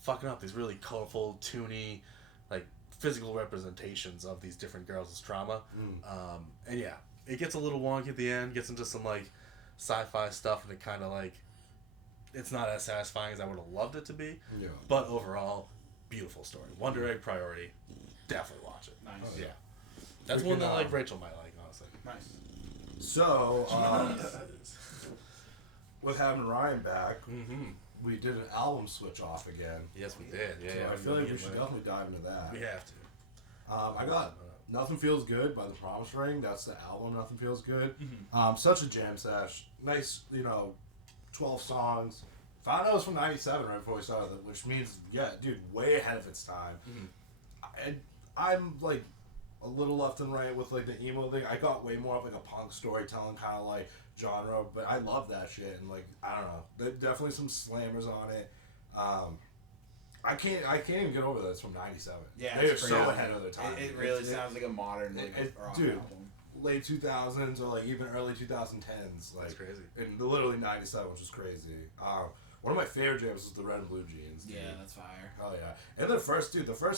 fucking up these really colorful, toony, like, physical representations of these different girls' trauma. And yeah, it gets a little wonky at the end, gets into some, like, sci-fi stuff, and it kind of, like, it's not as satisfying as I would have loved it to be. Yeah. But overall, beautiful story. Wonder Egg Priority. Definitely watch it. Nice. Yeah. That's one that like Rachel might like, honestly. Nice. So, with having Ryan back, Mm-hmm. we did an album switch off again. Yes, we did. Yeah, So yeah. I feel like we should definitely dive into that. We have to. I got Nothing Feels Good by The Promise Ring. That's the album, Nothing Feels Good. Such a jam sesh. Nice, 12 songs. Found out it was from 97 right before we started it, which means, yeah, dude, way ahead of its time. I'm, like, a little left and right with, like, the emo thing. I got way more of, like, a punk storytelling kind of, like, genre, but I love that shit. And, like, I don't know. There's definitely some slammers on it. I can't even get over that it's from 97. Yeah, They're it's so crazy. ahead of their time. It really sounds like a modern like, rock dude, album. late 2000s or like even early 2010s, like That's crazy. and literally 97, which is crazy. One of my favorite jams was the Red and Blue Jeans. Dude. Yeah, that's fire. Oh yeah, and the first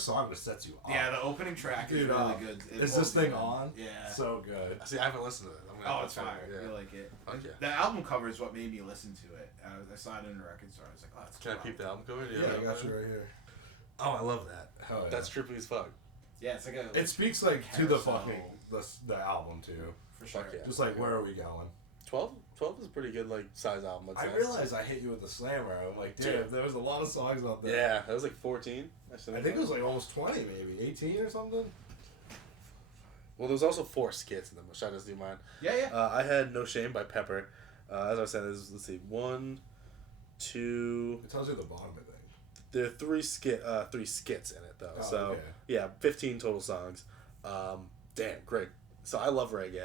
song just sets you off. Yeah, the opening track is Dude, really good. Is pulls this thing you in. on? Yeah. So good. See, I haven't listened to it. I'm gonna Oh, have it's to check fire. it, yeah. You like it. Fuck yeah. The album cover is what made me listen to it. I saw it in a record store. I was like, oh, that's Can I cool. peep the album cover? Yeah, I got you right here. Oh, I love that. Hell yeah. That's trippy as fuck. Yeah, it's like a. It speaks like to the Carousel. fucking the album too. For sure. Fuck yeah. Just like, where are we going? 12 is a pretty good like size album. I'd I say. realized I hit you with the slammer. I'm like, damn, Dude. there was a lot of songs out there. Yeah, that was like 14. I think it was like almost 20, maybe 18 or something. Well, there was also 4 skits in them. Should I just do mine? Yeah, yeah. I had No Shame by Pepper. As I said, let's see, 1, 2. It tells you the bottom, I think. There are 3 skits in it though. Oh, So okay. yeah, 15 total songs. Damn, great. So I love reggae.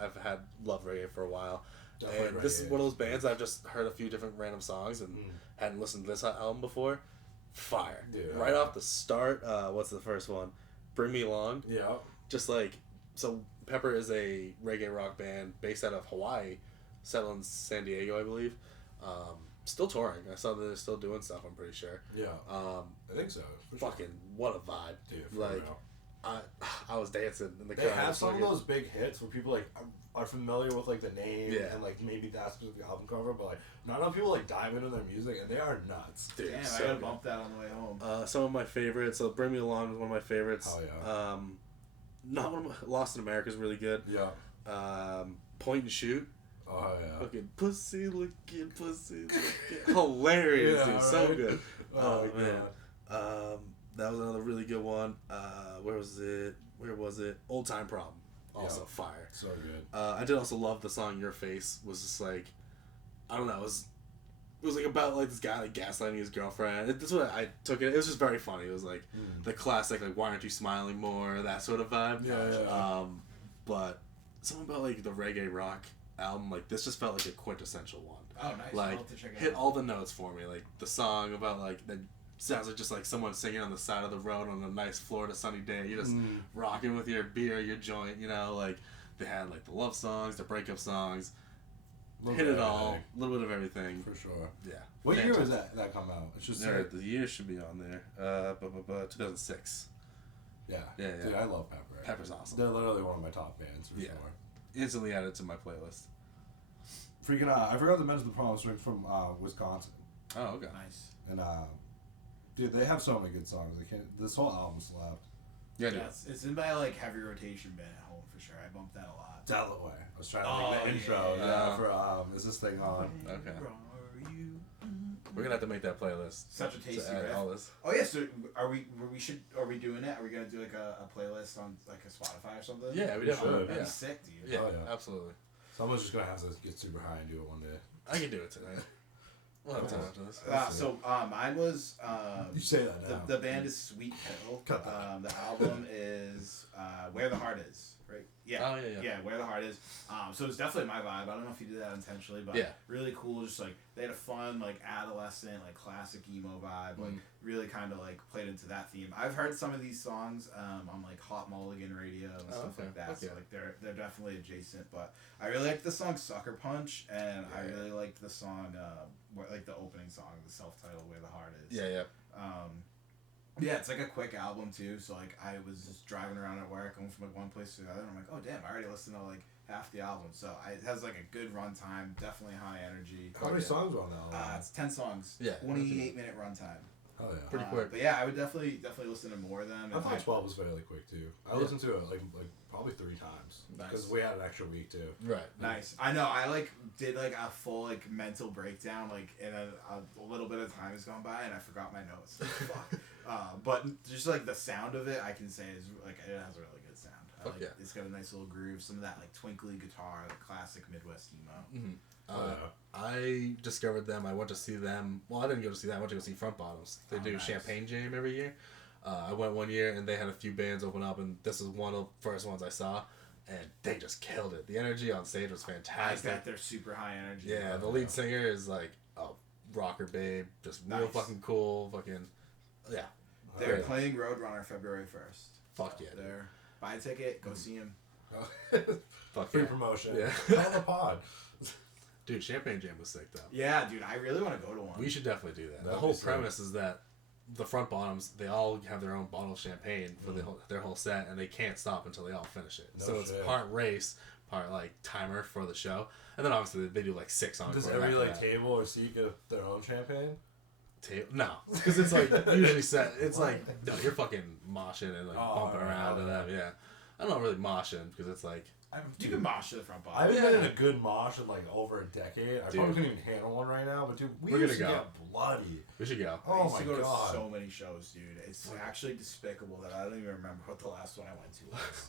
I've had love reggae for a while. Definitely And this is reggae. one of those bands I've just heard a few different random songs and hadn't listened to this album before. Fire. Dude, Right off the start, what's the first one? Bring Me Along. Yeah. Just like, so Pepper is a reggae rock band based out of Hawaii, settled in San Diego, I believe. Still touring. I saw that they're still doing stuff, I'm pretty sure. Yeah. I think so. For sure. Fucking, what a vibe. Dude, for like, real. I was dancing in the They crowd. have some of fucking- those big hits where people like are familiar with like the name Yeah. and like maybe that specific album cover, but like not enough people like dive into their music and they are nuts. Dude, Damn, so I gotta good. bump that on the way home. Some of my favorites. So Bring Me Along was one of my favorites. Oh, yeah. Not one of my, Lost in America is really good. Yeah. Point and Shoot. Oh yeah. Fucking pussy looking. Hilarious, Yeah, dude. So right? good. Oh, my man. God. That was another really good one. Where was it? Old Time Problem. Also Yeah. fire. So good. I did also love the song Your Face. Was just like, I don't know. It was like about like this guy like gaslighting his girlfriend. That's what I took it. It was just very funny. It was like the classic like why aren't you smiling more, that sort of vibe. Yeah. But something about like the reggae rock album, like this just felt like a quintessential one. Oh, nice. I'll Like have to check it hit out. all the notes for me. Like the song about like that sounds like just like someone singing on the side of the road on a nice Florida sunny day. You're just rocking with your beer, your joint. You know, like they had like the love songs, the breakup songs. Hit it all, a little bit of everything. For sure. Yeah. What year was Fantastic. that come out? It's just There, the year should be on there. 2006. yeah. Yeah. Dude, I love Pepper. Pepper's awesome. They're literally one of my top bands for Yeah. sure. Instantly added to my playlist. Freaking I forgot to mention the Promise Ring from Wisconsin. Oh, okay. Nice. And dude, they have so many good songs. I can't. This whole album slapped. Yeah, Yeah, it's in my like heavy rotation bin at home for sure. I bumped that a lot. Delaware. I was trying to Oh, make the intro. yeah. Yeah. For is this thing on? Okay. Where are you? We're gonna have to make that playlist. Such a tasty to add riff. all this. Oh yeah, so are we doing it? Are we gonna do like a playlist on like a Spotify or something? Yeah, we We definitely. should. That'd Yeah. be sick, dude. Yeah, Oh, yeah. absolutely. Someone's just gonna have to get super high and do it one day. I can do it tonight. We'll have time after this. Mine was You say that now. the band is Sweet Pill. Cut that. The album is Where the Heart Is, right? Yeah. Oh, yeah. Yeah, Where the Heart Is. So it's definitely my vibe. I don't know if you did that intentionally, but Yeah. really cool. Just like they had a fun, like adolescent, like classic emo vibe. Like really kind of like played into that theme. I've heard some of these songs on like Hot Mulligan radio and stuff okay. like that. Fuck So yeah. like they're definitely adjacent. But I really liked the song Sucker Punch, and I really liked the song like the opening song, the self-titled Where the Heart Is. Yeah. Yeah, it's like a quick album too. So like I was just driving around at work, going from like one place to the other, and I'm like, oh damn, I already listened to like half the album. So it has like a good runtime, definitely high energy. How many songs were on that album? It's 10 songs. Yeah. 28-minute runtime. Oh yeah. Pretty quick. But yeah, I would definitely listen to more of them. I thought 12 was fairly quick too. I listened to it like probably 3 times because Nice. we had an extra week too. Right. Nice. I know. I like did like a full like mental breakdown like in a little bit of time has gone by and I forgot my notes. Like, fuck. But just like the sound of it, I can say is like it has a really good sound. Fuck yeah. It's got a nice little groove. Some of that like twinkly guitar, like classic Midwest emo. Mm-hmm. Yeah. I discovered them. I went to see them. Well, I didn't go to see them. I went to go see Front Bottoms. They do nice. Champagne Jam every year. I went one year and they had a few bands open up, and this is one of the first ones I saw, and they just killed it. The energy on stage was I fantastic. bet they're super high energy. Yeah, the lead singer is like a rocker babe, just real Nice. fucking cool, fucking yeah. They're Great. playing Roadrunner February 1st. Fuck yeah, dude. They're buy a ticket, go see them. Fuck Free yeah. promotion. Yeah. On the pod. Dude, Champagne Jam was sick though. Yeah, dude, I really want to go to one. We should definitely do that. That'd The whole be sick. premise is that the front bottoms, they all have their own bottle of champagne for their whole set, and they can't stop until they all finish it. No So it's shit. part race, part like timer for the show, and then obviously they do like 6 on. Does every like table or seat get their own champagne? No, because it's like usually set. It's like no, you're fucking moshing and like bumping around and that. Yeah, I'm not really moshing because it's like You can mosh to the front I bottom. haven't been in a good mosh in like over a decade. I probably couldn't even handle one right now, but dude, We're used gonna to go. get bloody. we should go. I Oh used my to go god. to so many shows, dude. It's actually despicable that I don't even remember what the last one I went to was.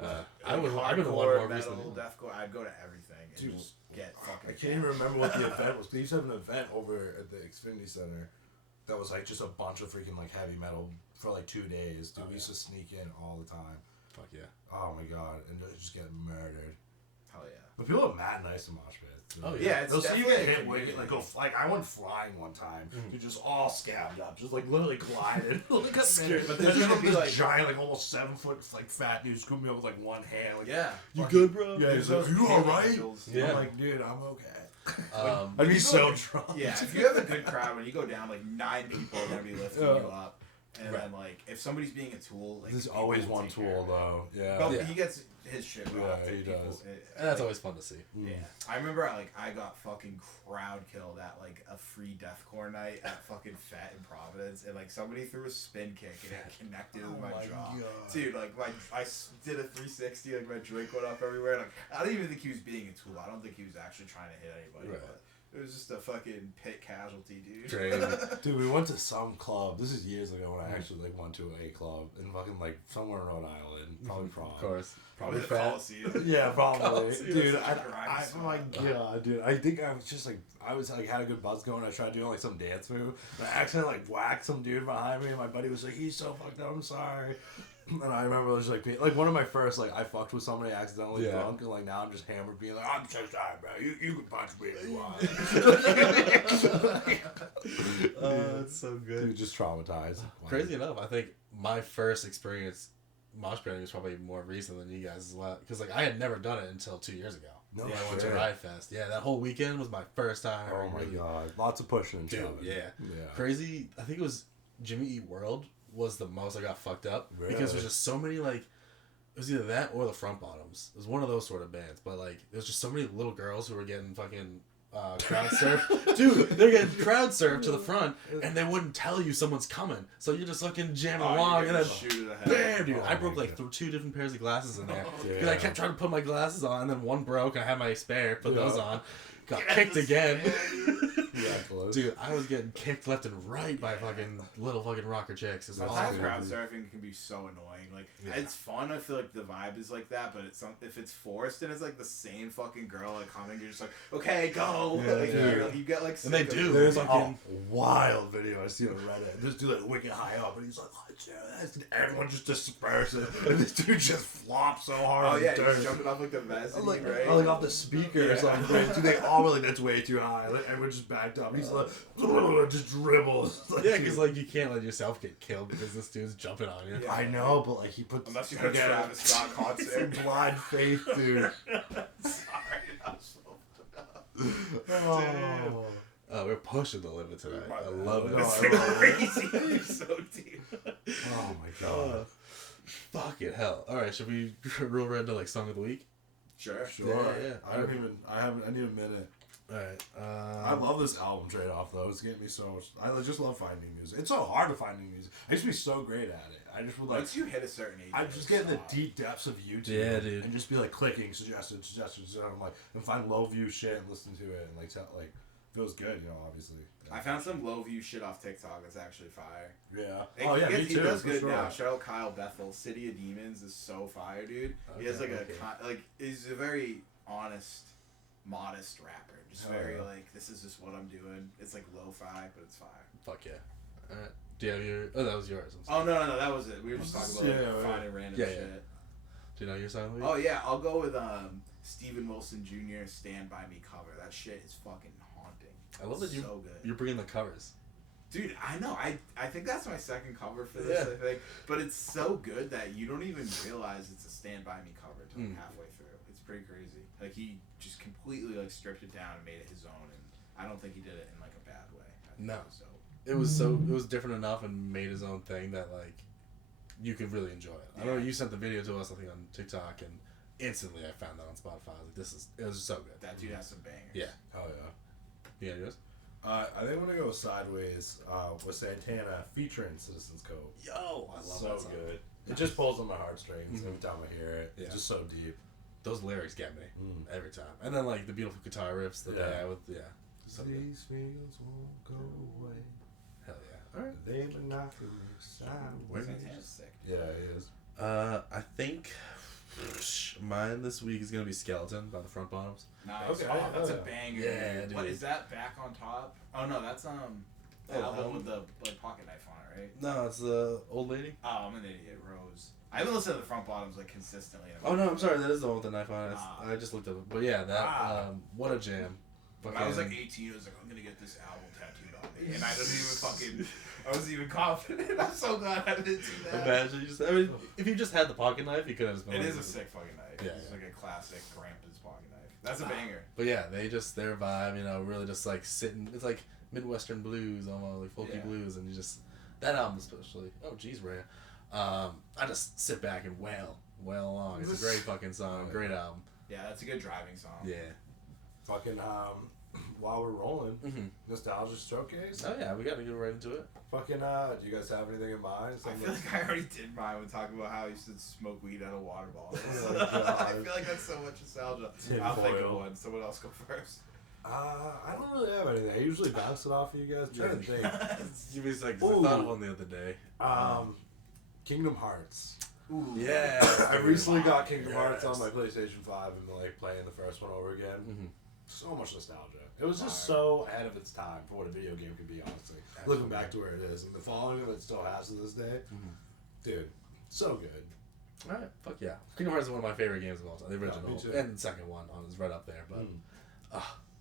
I've been to one Hardcore, more metal, recently. deathcore. I'd go to everything and Dude, just get fucking. I can't even remember what the event was. They used to have an event over at the Xfinity Center that was like just a bunch of freaking like heavy metal for like 2 days. Dude, we used to sneak in all the time. Fuck yeah. Oh my god, and just get murdered. Hell yeah. But people are mad nice to mosh pits. Oh, Yeah, it's they'll see you definitely get a hit wicked, like go like I went flying one time. You're just all scabbed up, just like literally glided. Like a Scared, but but there's there's gonna be, this like- giant, like almost 7 foot, like fat dude scooping me up with like one hand. Like, Yeah. you Fucking- good, bro? Yeah, he's like, those are you pit alright? angels. Yeah. I'm like, dude, I'm okay. Um, I'd be you so go- drunk. Yeah, if you have a good crowd, when you go down, like 9 people are gonna be lifting Yeah. you up, and then like if somebody's being a tool, like There's people always will one take care tool of it. though. Yeah. But Yeah. he gets his shit Yeah, rocked. he and people- does. and that's always fun to see. Yeah, I remember like I got fucking crowd killed at like a free deathcore night at fucking Fat in Providence, and like somebody threw a spin kick and it connected with my jaw. God. Dude, like did a 360, like my drink went up everywhere. Like I don't even think he was being a tool. I don't think he was actually trying to hit anybody. Right. But it was just a fucking pit casualty, dude. Crazy. Dude, we went to some club. This is years ago when I actually like went to a club in fucking like somewhere in Rhode Island, probably prom. Of course. Probably the fat. Coliseum. Yeah, probably. Coliseum. Dude, That's I, such a grimy I, spot. oh my god, dude. I think I was just like, I was like, had a good buzz going. I tried doing like some dance move. And I accidentally like whacked some dude behind me, and my buddy was like, he's so fucked up, I'm sorry. And I remember it was like one of my first, like, I fucked with somebody accidentally Yeah. drunk, and like now I'm just hammered being like, I'm so sorry, bro. You can punch me if you want. It's so good. Dude, just traumatized. Crazy enough, I think my first experience mosh pitting was probably more recent than you guys as well. Because like I had never done it until 2 years ago. No when I went to shit. Ride Fest. Yeah, that whole weekend was my first time. Oh my really- god. Lots of pushing and Dude, shoving. yeah. Yeah. Crazy. I think it was Jimmy Eat World was the most I got fucked up. Because there's Really? just so many like, it was either that or the Front Bottoms. It was one of those sort of bands. But like, there's just so many little girls who were getting fucking crowd surfed. Dude, they're getting crowd surfed to the front and they wouldn't tell you someone's coming. So you're just looking jamming along and then shoot it bam, dude. Oh I broke my like 2 different pairs of glasses in there. Yeah. Because I kept trying to put my glasses on and then one broke and I had my spare, put Yeah. those on. Got kicked again. Yeah, close. Dude, I was getting kicked left and right by fucking little fucking rocker chicks. It's Sometimes awesome. crowd surfing can be so annoying. Like it's fun. I feel like the vibe is like that, but if it's forced and it's like the same fucking girl like coming, you're just like, okay, go. Yeah, like, yeah. you get like And they sick of do. it. There's fucking- a wild video I see on Reddit. This dude like wicked high up, and he's like, "Let's do this," and everyone just disperses, and this dude just flops so hard. Oh on yeah, the you're dirt. jumping off like the mezzanine, Like, right? like off the speaker or Yeah. something. Dude, they all were like, that's way too high. Like, everyone just backed up. He's like, just dribbles. Like, Yeah, because like you can't let yourself get killed because this dude's jumping on you. Yeah. I know, but like he puts Unless you put a Travis Scott concert. blind faith, dude. Sorry, I'm so Oh. We're pushing the limit tonight. My I bad. love it. No, It's I love it. crazy. You're so deep. Oh my god. Fucking hell. Alright, should we roll right into like song of the week? Sure. Sure. Yeah. I need a minute. Alright. I love this album trade off though. It's getting me so much. I just love finding music. It's so hard to find new music. I used to be so great at it. I just would like. Once you hit a certain age, I it's just get in the soft. deep depths of YouTube. Yeah, dude. And just be like clicking suggestions. And I'm like, and find low view shit and listen to it and like tell like feels good, you know. Obviously. I found some low view shit off TikTok that's actually fire. Yeah. Like, Oh yeah, me he too. does for good sure. now. Shout out Kyle Bethel. City of Demons is so fire, dude. He has like Okay, he's a very honest, modest rapper. Just Oh, very yeah. like, this is just what I'm doing. It's like lo-fi, but it's fire. Fuck yeah. Alright. Do you have your... Oh, that was yours. I'm sorry. Oh no, that was it. We were just talking about Yeah, like, right. finding random Yeah, yeah. shit. Do you know your song of the week? Oh yeah, I'll go with Steven Wilson Jr. Stand By Me cover. That shit is fucking haunting. I love that so good. you're bringing the covers. Dude, I know. I think that's my second cover for this, Yeah. I think. But it's so good that you don't even realize it's a Stand By Me cover until halfway through. It's pretty crazy. Like he just completely like stripped it down and made it his own, and I don't think he did it in like a bad way. I think No. it was dope. It was different enough and made his own thing that like you could really enjoy it. I know you sent the video to us, I think, on TikTok, and instantly I found that on Spotify. I was like, it was so good. That dude has some bangers. Yeah. Oh yeah. Yeah, yours? I think I'm gonna go sideways with Santana featuring Citizens Code. Yo, I love So that song. good. It just pulls on my heartstrings every time I hear it. Yeah. It's just so deep. Those lyrics get me Mm. every time. And then like the beautiful guitar riffs that they have with so good. These feelings won't go away. Hell yeah. All right. They may not feel sideways. Santana's sick. Yeah, it is. I think mine this week is gonna be Skeleton by the Front Bottoms. Nice. Okay, Oh, that's a yeah. banger. Yeah, What dude. is that? Back on Top? Oh no, that's the album with the like pocket knife on it, right? No, it's the old lady. Oh, I'm an idiot. Rose. I haven't listened to the Front Bottoms like consistently. Oh no, I'm sorry, that is the one with the knife on it. Ah. I just looked up it. But yeah, that what a jam. When I was like 18, I was like, I'm gonna get this album tattooed on me, and I wasn't even confident. I'm so glad I didn't do that. Imagine I mean, if you just had the pocket knife, you could have just been It like, is a sick fucking knife. Yeah, It's yeah. like a classic Krampus pocket knife. That's a banger. But yeah, their vibe, really just like sitting. It's like Midwestern blues, almost like folky Yeah. blues, and you just that album especially. Oh, geez, Ray. I just sit back and wail along. It's a great fucking song, great album. Yeah, that's a good driving song. Yeah. Fucking while we're rolling, Mm-hmm. nostalgia showcase. Oh yeah, we got to get right into it. Fucking do you guys have anything in mind? I feel like I already did mine when talking about how I used to smoke weed out of water bottles. Oh my God. I feel like that's so much nostalgia. Tin I'll think of foil. one. Someone else go first. I don't really have anything. I usually bounce it off of you guys. I'm trying to think. You mean like 'cause I Ooh. thought of one the other day. Kingdom Hearts. Ooh. Yeah. I recently got Kingdom Hearts Yes. on my PlayStation 5 and like playing the first one over again. Mm-hmm. So much nostalgia. It was just so ahead of its time for what a video game could be, honestly. Looking back to where it is and the following that it still has to this day, dude, so good. All right, fuck yeah. Kingdom Hearts is one of my favorite games of all time. The original me too. and the second one is right up there. But Mm.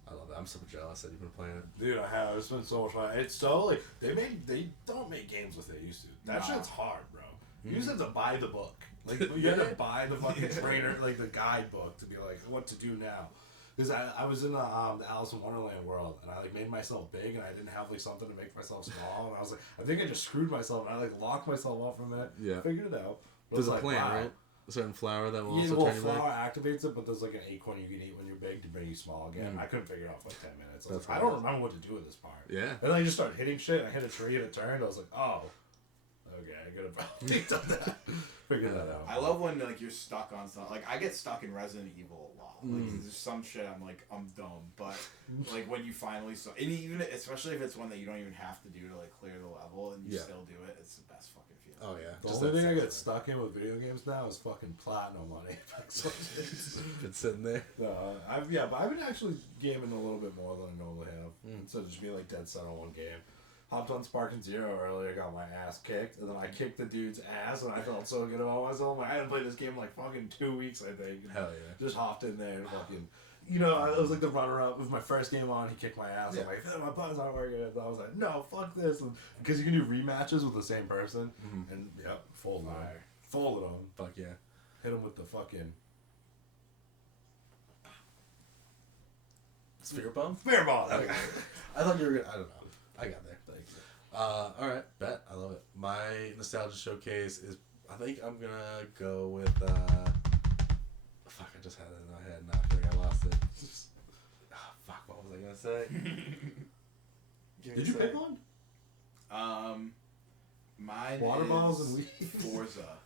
I love that. I'm super jealous that you've been playing it. Dude, I have. It's been so much fun. It's so like they don't make games what they used to. That Nah. shit's hard, bro. You used to have to buy the book. Like you had to buy the fucking trainer, like the guidebook to be like what to do now. Because I was in the Alice in Wonderland world and I like made myself big and I didn't have like something to make myself small and I was like I think I just screwed myself and I like locked myself off from it. Yeah. Figured it out. But There's it's a like, plant, wow. right? A certain flower that will Yeah, also well, turn you flour back. activates it, but there's like an acorn you can eat when you're big to bring you small again. Mm. I couldn't figure it out for like 10 minutes. I, was That's like, I right. don't remember what to do with this part. Yeah. And then I just started hitting shit. I hit a tree and it turned. I was like, oh, okay, I could have probably done that. Figured that out. I love when like you're stuck on something. Like I get stuck in Resident Evil a lot. Like there's some shit I'm like I'm dumb, but like when you finally and even especially if it's one that you don't even have to do to like clear the level and you Yeah. still do it, it's the best fucking feeling. Oh yeah. The Just only that thing I get sense stuck in with video games now is fucking platinum on Apex Legends. of it. Been sitting there. No, but I've been actually gaming a little bit more than I normally have. Instead of just being like dead set on one game. Hopped on Sparking Zero earlier, got my ass kicked, and then I kicked the dude's ass, and I felt so good about myself. I hadn't played this game in like fucking 2 weeks, I think. Hell yeah. Just hopped in there and fucking, I was like the runner-up. With my first game on, he kicked my ass. Yeah. I'm like, my button's not working. And I was like, no, fuck this. Because you can do rematches with the same person. And, yep, folded him. Fire. Folded him. Fuck yeah. Hit him with the fucking... Sphere bomb. Spear ball. Okay. I thought you were gonna. I don't know. I got there. All right, bet. I love it. My nostalgia showcase is. I think I'm gonna go with. Fuck! I just had it in my head. Now I feel like I lost it. Fuck! What was I gonna say? Did you pick one? Mine Water is bottles and weed. Forza.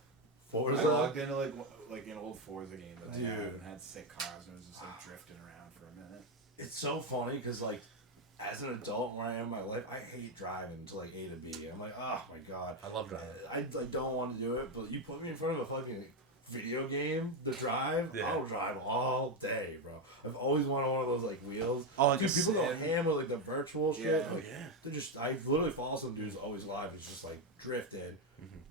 Forza? I logged into like an old Forza game that's Dude. old and had sick cars and was just like drifting around for a minute. It's so funny because, like, as an adult where I am in my life, I hate driving to, like, A to B. I'm like, oh, my God. I love driving. I don't want to do it, but you put me in front of a fucking video game to drive, Yeah. I'll drive all day, bro. I've always wanted one of those, like, wheels. Oh, like Dude, a people go sim? ham with, like, the virtual shit. Yeah. Like, Oh, yeah. They're just, I literally follow some dudes always live. It's just, like, drifting.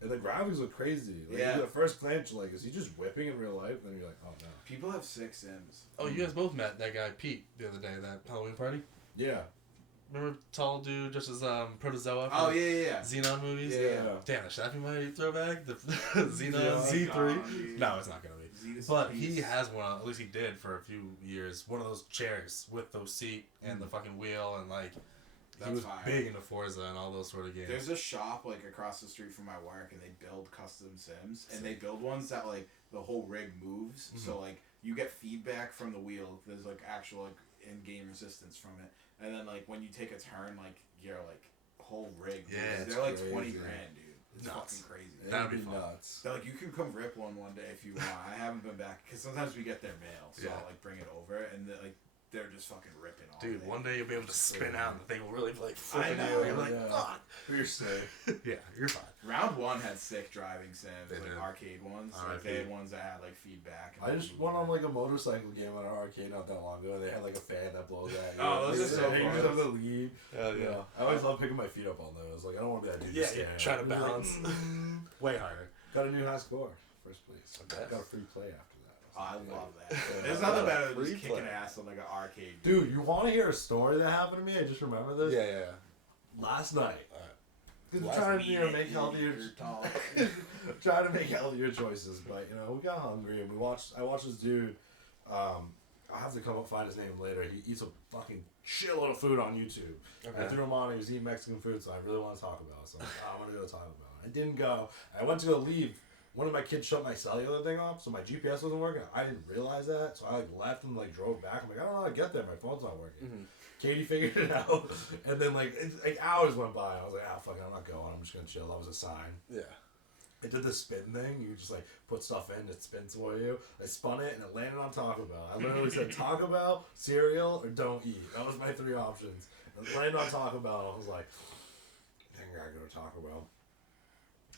And the graphics look crazy. Like, Yeah. at first glance, you're like, is he just whipping in real life? And then you're like, oh, no. People have sick Sims. Oh, you guys both met that guy Pete the other day at that Halloween party. Yeah. Remember tall dude just as Protozoa? Oh from yeah. Xenon movies. Yeah. Yeah. Damn, should that be my throwback? The Xenon Xenon. Z3. Oh, dude. No, it's not gonna be. Zetus But piece. he has one, at least he did for a few years, one of those chairs with those seat and the fucking wheel, and like, he That's was fire. big into Forza and all those sort of games. There's a shop like across the street from my work, and they build custom Sims, and they build ones that like the whole rig moves, so like you get feedback from the wheel. There's like actual like in-game resistance from it, and then like when you take a turn, like your like whole rig. Yeah, moves. it's they're like crazy. 20 grand, dude. It's Nuts. fucking crazy. That'd be It'd fun. nuts. They're like, you can come rip one day if you want. I haven't been back because sometimes we get their mail, so Yeah. I'll like bring it over, and they're just fucking ripping all Dude, day. one day you'll be able to spin out and the thing will really like I flip know, you. You're like, yeah. fuck. You're safe. Yeah, you're fine. Round 1 had sick driving sims, They like did. arcade ones. Like R.I.P. they had ones that had like feedback. I just went on like a motorcycle game at an arcade not that long ago, and they had like a fan that blows at you. Oh, those are so You fun. just have to lead. Hell Yeah. I always love picking my feet up on those. Like, I don't want to be that dude. Yeah, just yeah. standing Try to there. balance. Way harder. Got a new high score. First place. Okay. Got a free play after that. Oh, I love that. Yeah. There's nothing better than Free just kicking play. ass on like an arcade. Dude, you want to hear a story that happened to me? I just remember this. Yeah. Last night. Alright. Because Last trying to make healthier, talk. trying to make healthier choices, but we got hungry and I watched this dude. I'll have to come up find his name later. He eats a fucking shitload of food on YouTube. Okay. I threw him on. He was eating Mexican food, so I really want to talk about it. So I'm like, I'm gonna go talk about it. I didn't go. I went to go leave. One of my kids shut my cellular thing off, so my GPS wasn't working. I didn't realize that, so I like left and like drove back. I'm like, I don't know how to get there. My phone's not working. Katie figured it out, and then like hours went by. I was like, fuck it, I'm not going. I'm just gonna chill. That was a sign. Yeah. I did the spin thing. You just like put stuff in, it spins for you. I spun it and it landed on Taco Bell. I literally said Taco Bell, cereal, or don't eat. That was my 3 options. And it landed on Taco Bell. I was like, I think I gotta go to Taco Bell.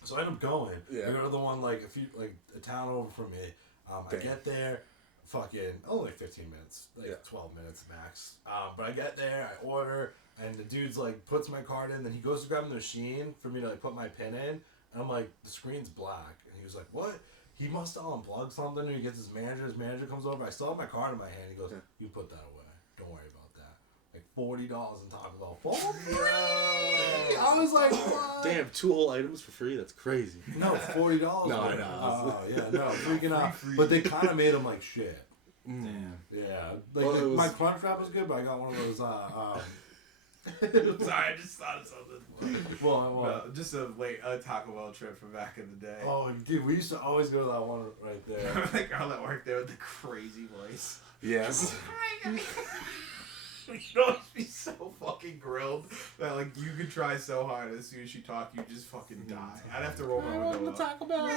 So I end up going. Yeah. I go to the one like a town over from me. I Damn. get there, fucking only 15 minutes, like 12 minutes max. But I get there, I order, and the dude's like puts my card in. Then he goes to grab the machine for me to like put my PIN in. And I'm like, the screen's black. And he was like, what? He must have unplugged something. And he gets his manager. His manager comes over. I still have my card in my hand. He goes, you put that away. Don't worry about that. Like $40 in Taco Bell. For free! I was like, what? Damn, 2 whole items for free? That's crazy. No, $40. No, I know. Oh, yeah, no, freaking out. But they kind of made him like shit. Damn. Yeah. Like, Well, it was- my crunch wrap was good, but I got one of those, Sorry, I just thought of something. well, Just a Taco Bell trip from back in the day. oh, dude, we used to always go to that one right there. Remember that girl that worked there with the crazy voice? Yes. She'd always be so fucking grilled that like you could try so hard, as soon as she talked, you just fucking die. I'd have to roll my window up. Taco Bell.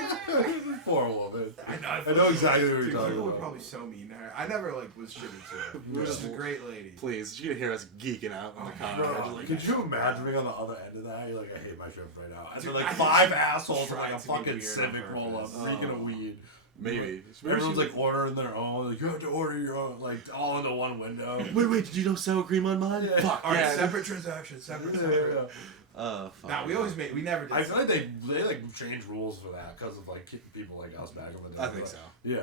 Poor woman. I know. I know exactly what you're Dude, talking people were about. probably so mean to her. I never like was shitting to her. We were She's just- a great lady. Please, you can hear us geeking out in the car. Bro, Just like, could you imagine being on the other end of that? You're like, I hate my trip right now. And Dude, they're like I 5 just assholes in tried like a to be fucking weird Civic on roll up, purpose. reeking of weed. maybe. Everyone's like ordering their own. Like, you have to order your own, like all into one window. Wait, did you know sour cream on mine? Yeah. Fuck, Alright, yeah. separate transaction, separate. Fuck. Nah, we never did. I feel like they like changed rules for that because of like people like us back in the day. I think But, so. Yeah.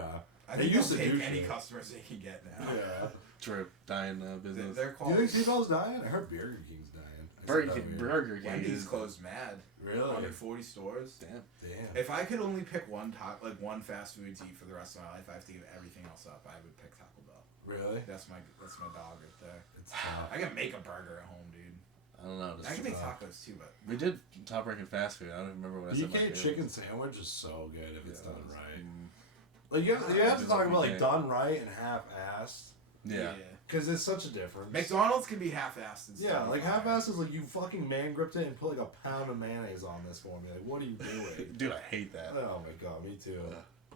I They think used they'll to take do any shit. customers they can get now. Yeah. True. Dying business. They're Do called. you think T-Bell's dying? I heard Burger King's dying. I said Burger that King, weird. Burger King Wendy's is closed mad. Really? 140 stores. Damn. Damn. If I could only pick one fast food to eat for the rest of my life, I have to give everything else up. I would pick Taco Bell. Really? That's my dog right there. It's tough. I can make a burger at home, dude. I don't know. I can make tough. tacos too, but We did top ranking fast food. I don't even remember what I said. my DK favorite chicken was. sandwich is so good if it's Yeah, done it was- right. Mm. Like you have to It's talk about like okay. done right and half-assed Yeah. because it's such a difference. McDonald's can be half-assed and Yeah, stuff. like half-assed is like you fucking man gripped it and put like a pound of mayonnaise on this for me. Like what are you doing? Dude, I hate that. Oh my god, me too.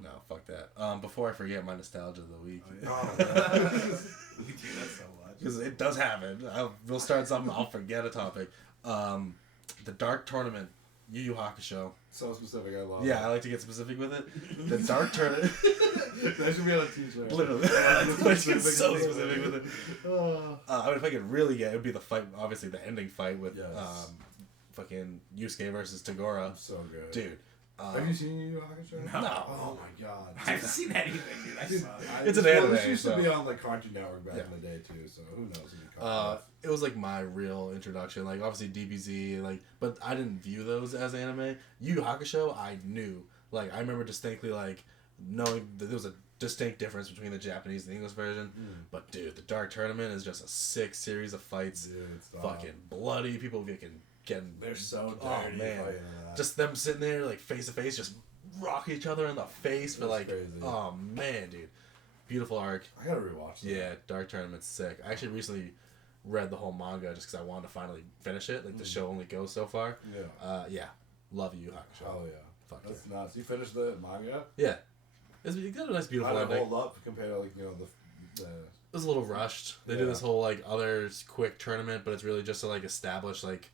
No, fuck that. Before I forget my nostalgia of the week. Oh, We do that so much. Because it does happen. We'll start something, I'll forget a topic. The Dark Tournament, Yu Yu Hakusho. so specific, I love Yeah, I like to get specific with it. The Dark Tournament. it. That should be on a t-shirt. Literally. I like to get so Specific. specific with it. I mean, if I could really get, it would be the fight, obviously the ending fight with Yes. fucking Yusuke versus Tagora. So good. Dude. Have you seen Yu Yu Hakusho? No. Oh my god. I haven't seen anything, dude. I Dude, saw it. It's an well, anime, This used to so- be on like Cartoon Network back Yeah. in the day too, so who knows if you caught It was like my real introduction, like obviously DBZ, like, but I didn't view those as anime. Yu Yu Hakusho, I knew, like, I remember distinctly, like, knowing that there was a distinct difference between the Japanese and the English version. But dude, the Dark Tournament is just a sick series of fights. Dude, it's fucking bloody. People getting They're so dirty. oh man, fighting in that. just them sitting there like face to face, just rock each other in the face for That's like, crazy. oh man, dude, beautiful arc. I gotta rewatch that. Yeah, Dark Tournament's sick. I actually recently read the whole manga just because I wanted to finally finish it. Like the show only goes so far. Yeah. Yeah, love you, Hakusho. Hell yeah. Fuck That's nuts. You finished the manga? yeah. It's got a nice, beautiful How did it ending. hold up compared to, like, you know, the It was a little rushed. They do Yeah. this whole like other quick tournament, but it's really just to like establish like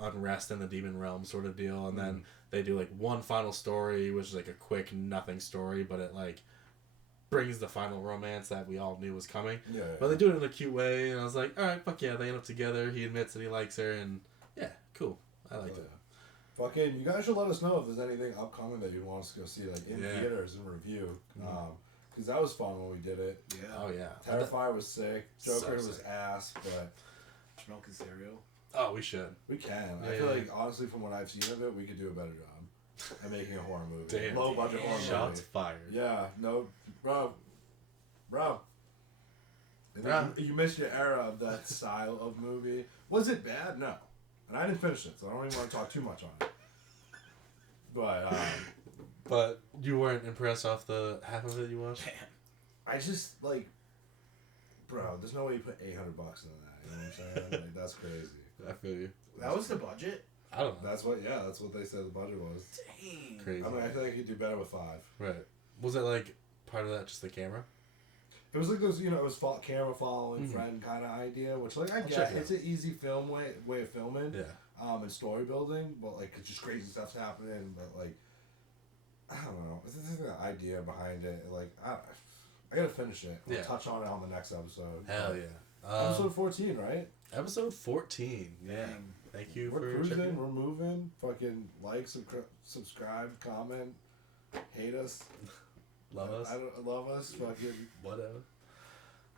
unrest in the demon realm sort of deal, and then they do like one final story, which is like a quick nothing story, but it like brings the final romance that we all knew was coming. Yeah. But they do it in a cute way, and I was like, all right, fuck yeah, they end up together. He admits that he likes her, and yeah, cool. I liked it. Fucking, you guys should let us know if there's anything upcoming that you want us to go see, like in Yeah. theaters and review. Because that was fun when we did it. Yeah. Oh yeah. Terrifier was sick. So Joker was sick. ass, but Smoking cereal. Oh, we should. we can. I Yeah, feel yeah. like, honestly, from what I've seen of it, we could do a better job at making a horror movie. Damn. Low budget horror Shots movie. fired. Yeah, no, bro. And Bro. You missed your era of that style of movie. Was it bad? No. And I didn't finish it, so I don't even want to talk too much on it. But, But you weren't impressed off the half of it you watched? I just, like, bro, there's no way you put $800 into that. You know what I'm saying? Like, that's crazy. I feel you. That was the budget? I don't know. That's what they said the budget was. Dang. Crazy. I mean, I feel like you could do better with 5. Right. Was it like part of that just the camera? It was like those, you know, it was camera following friend kind of idea, which, like, I check get. it It's an easy film way of filming. Yeah. And story building, but like it's just crazy stuff's happening. But like, I don't know, it's the idea behind it. Like, I gotta finish it. We'll Yeah. touch on it on the next episode. Hell yeah. Episode 14, right? Episode 14. Yeah. Dang. Thank you We're for cruising. checking. We're moving. Fucking like, subscribe, comment, hate us. Love us. I love us. Fucking. Whatever.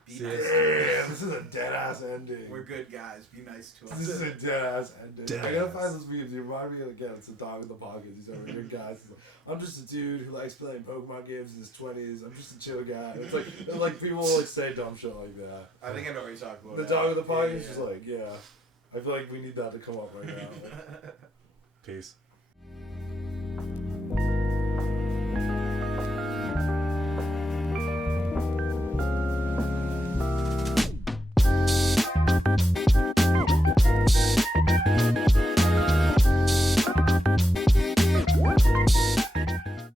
Be See nice. us. Damn, this is a dead ass ending. We're good guys. Be nice to us. This is a dead ass ending. Dead I gotta ass. find this memes. You remind me of, again, it's the dog in the pocket. These are good guys. He's like, I'm just a dude who likes playing Pokemon games in his 20s. I'm just a chill guy. It's like people will like say dumb shit like that. I think I know what you're talking about. The now. dog in the pocket Yeah, is just like, yeah. I feel like we need that to come up right now. Peace.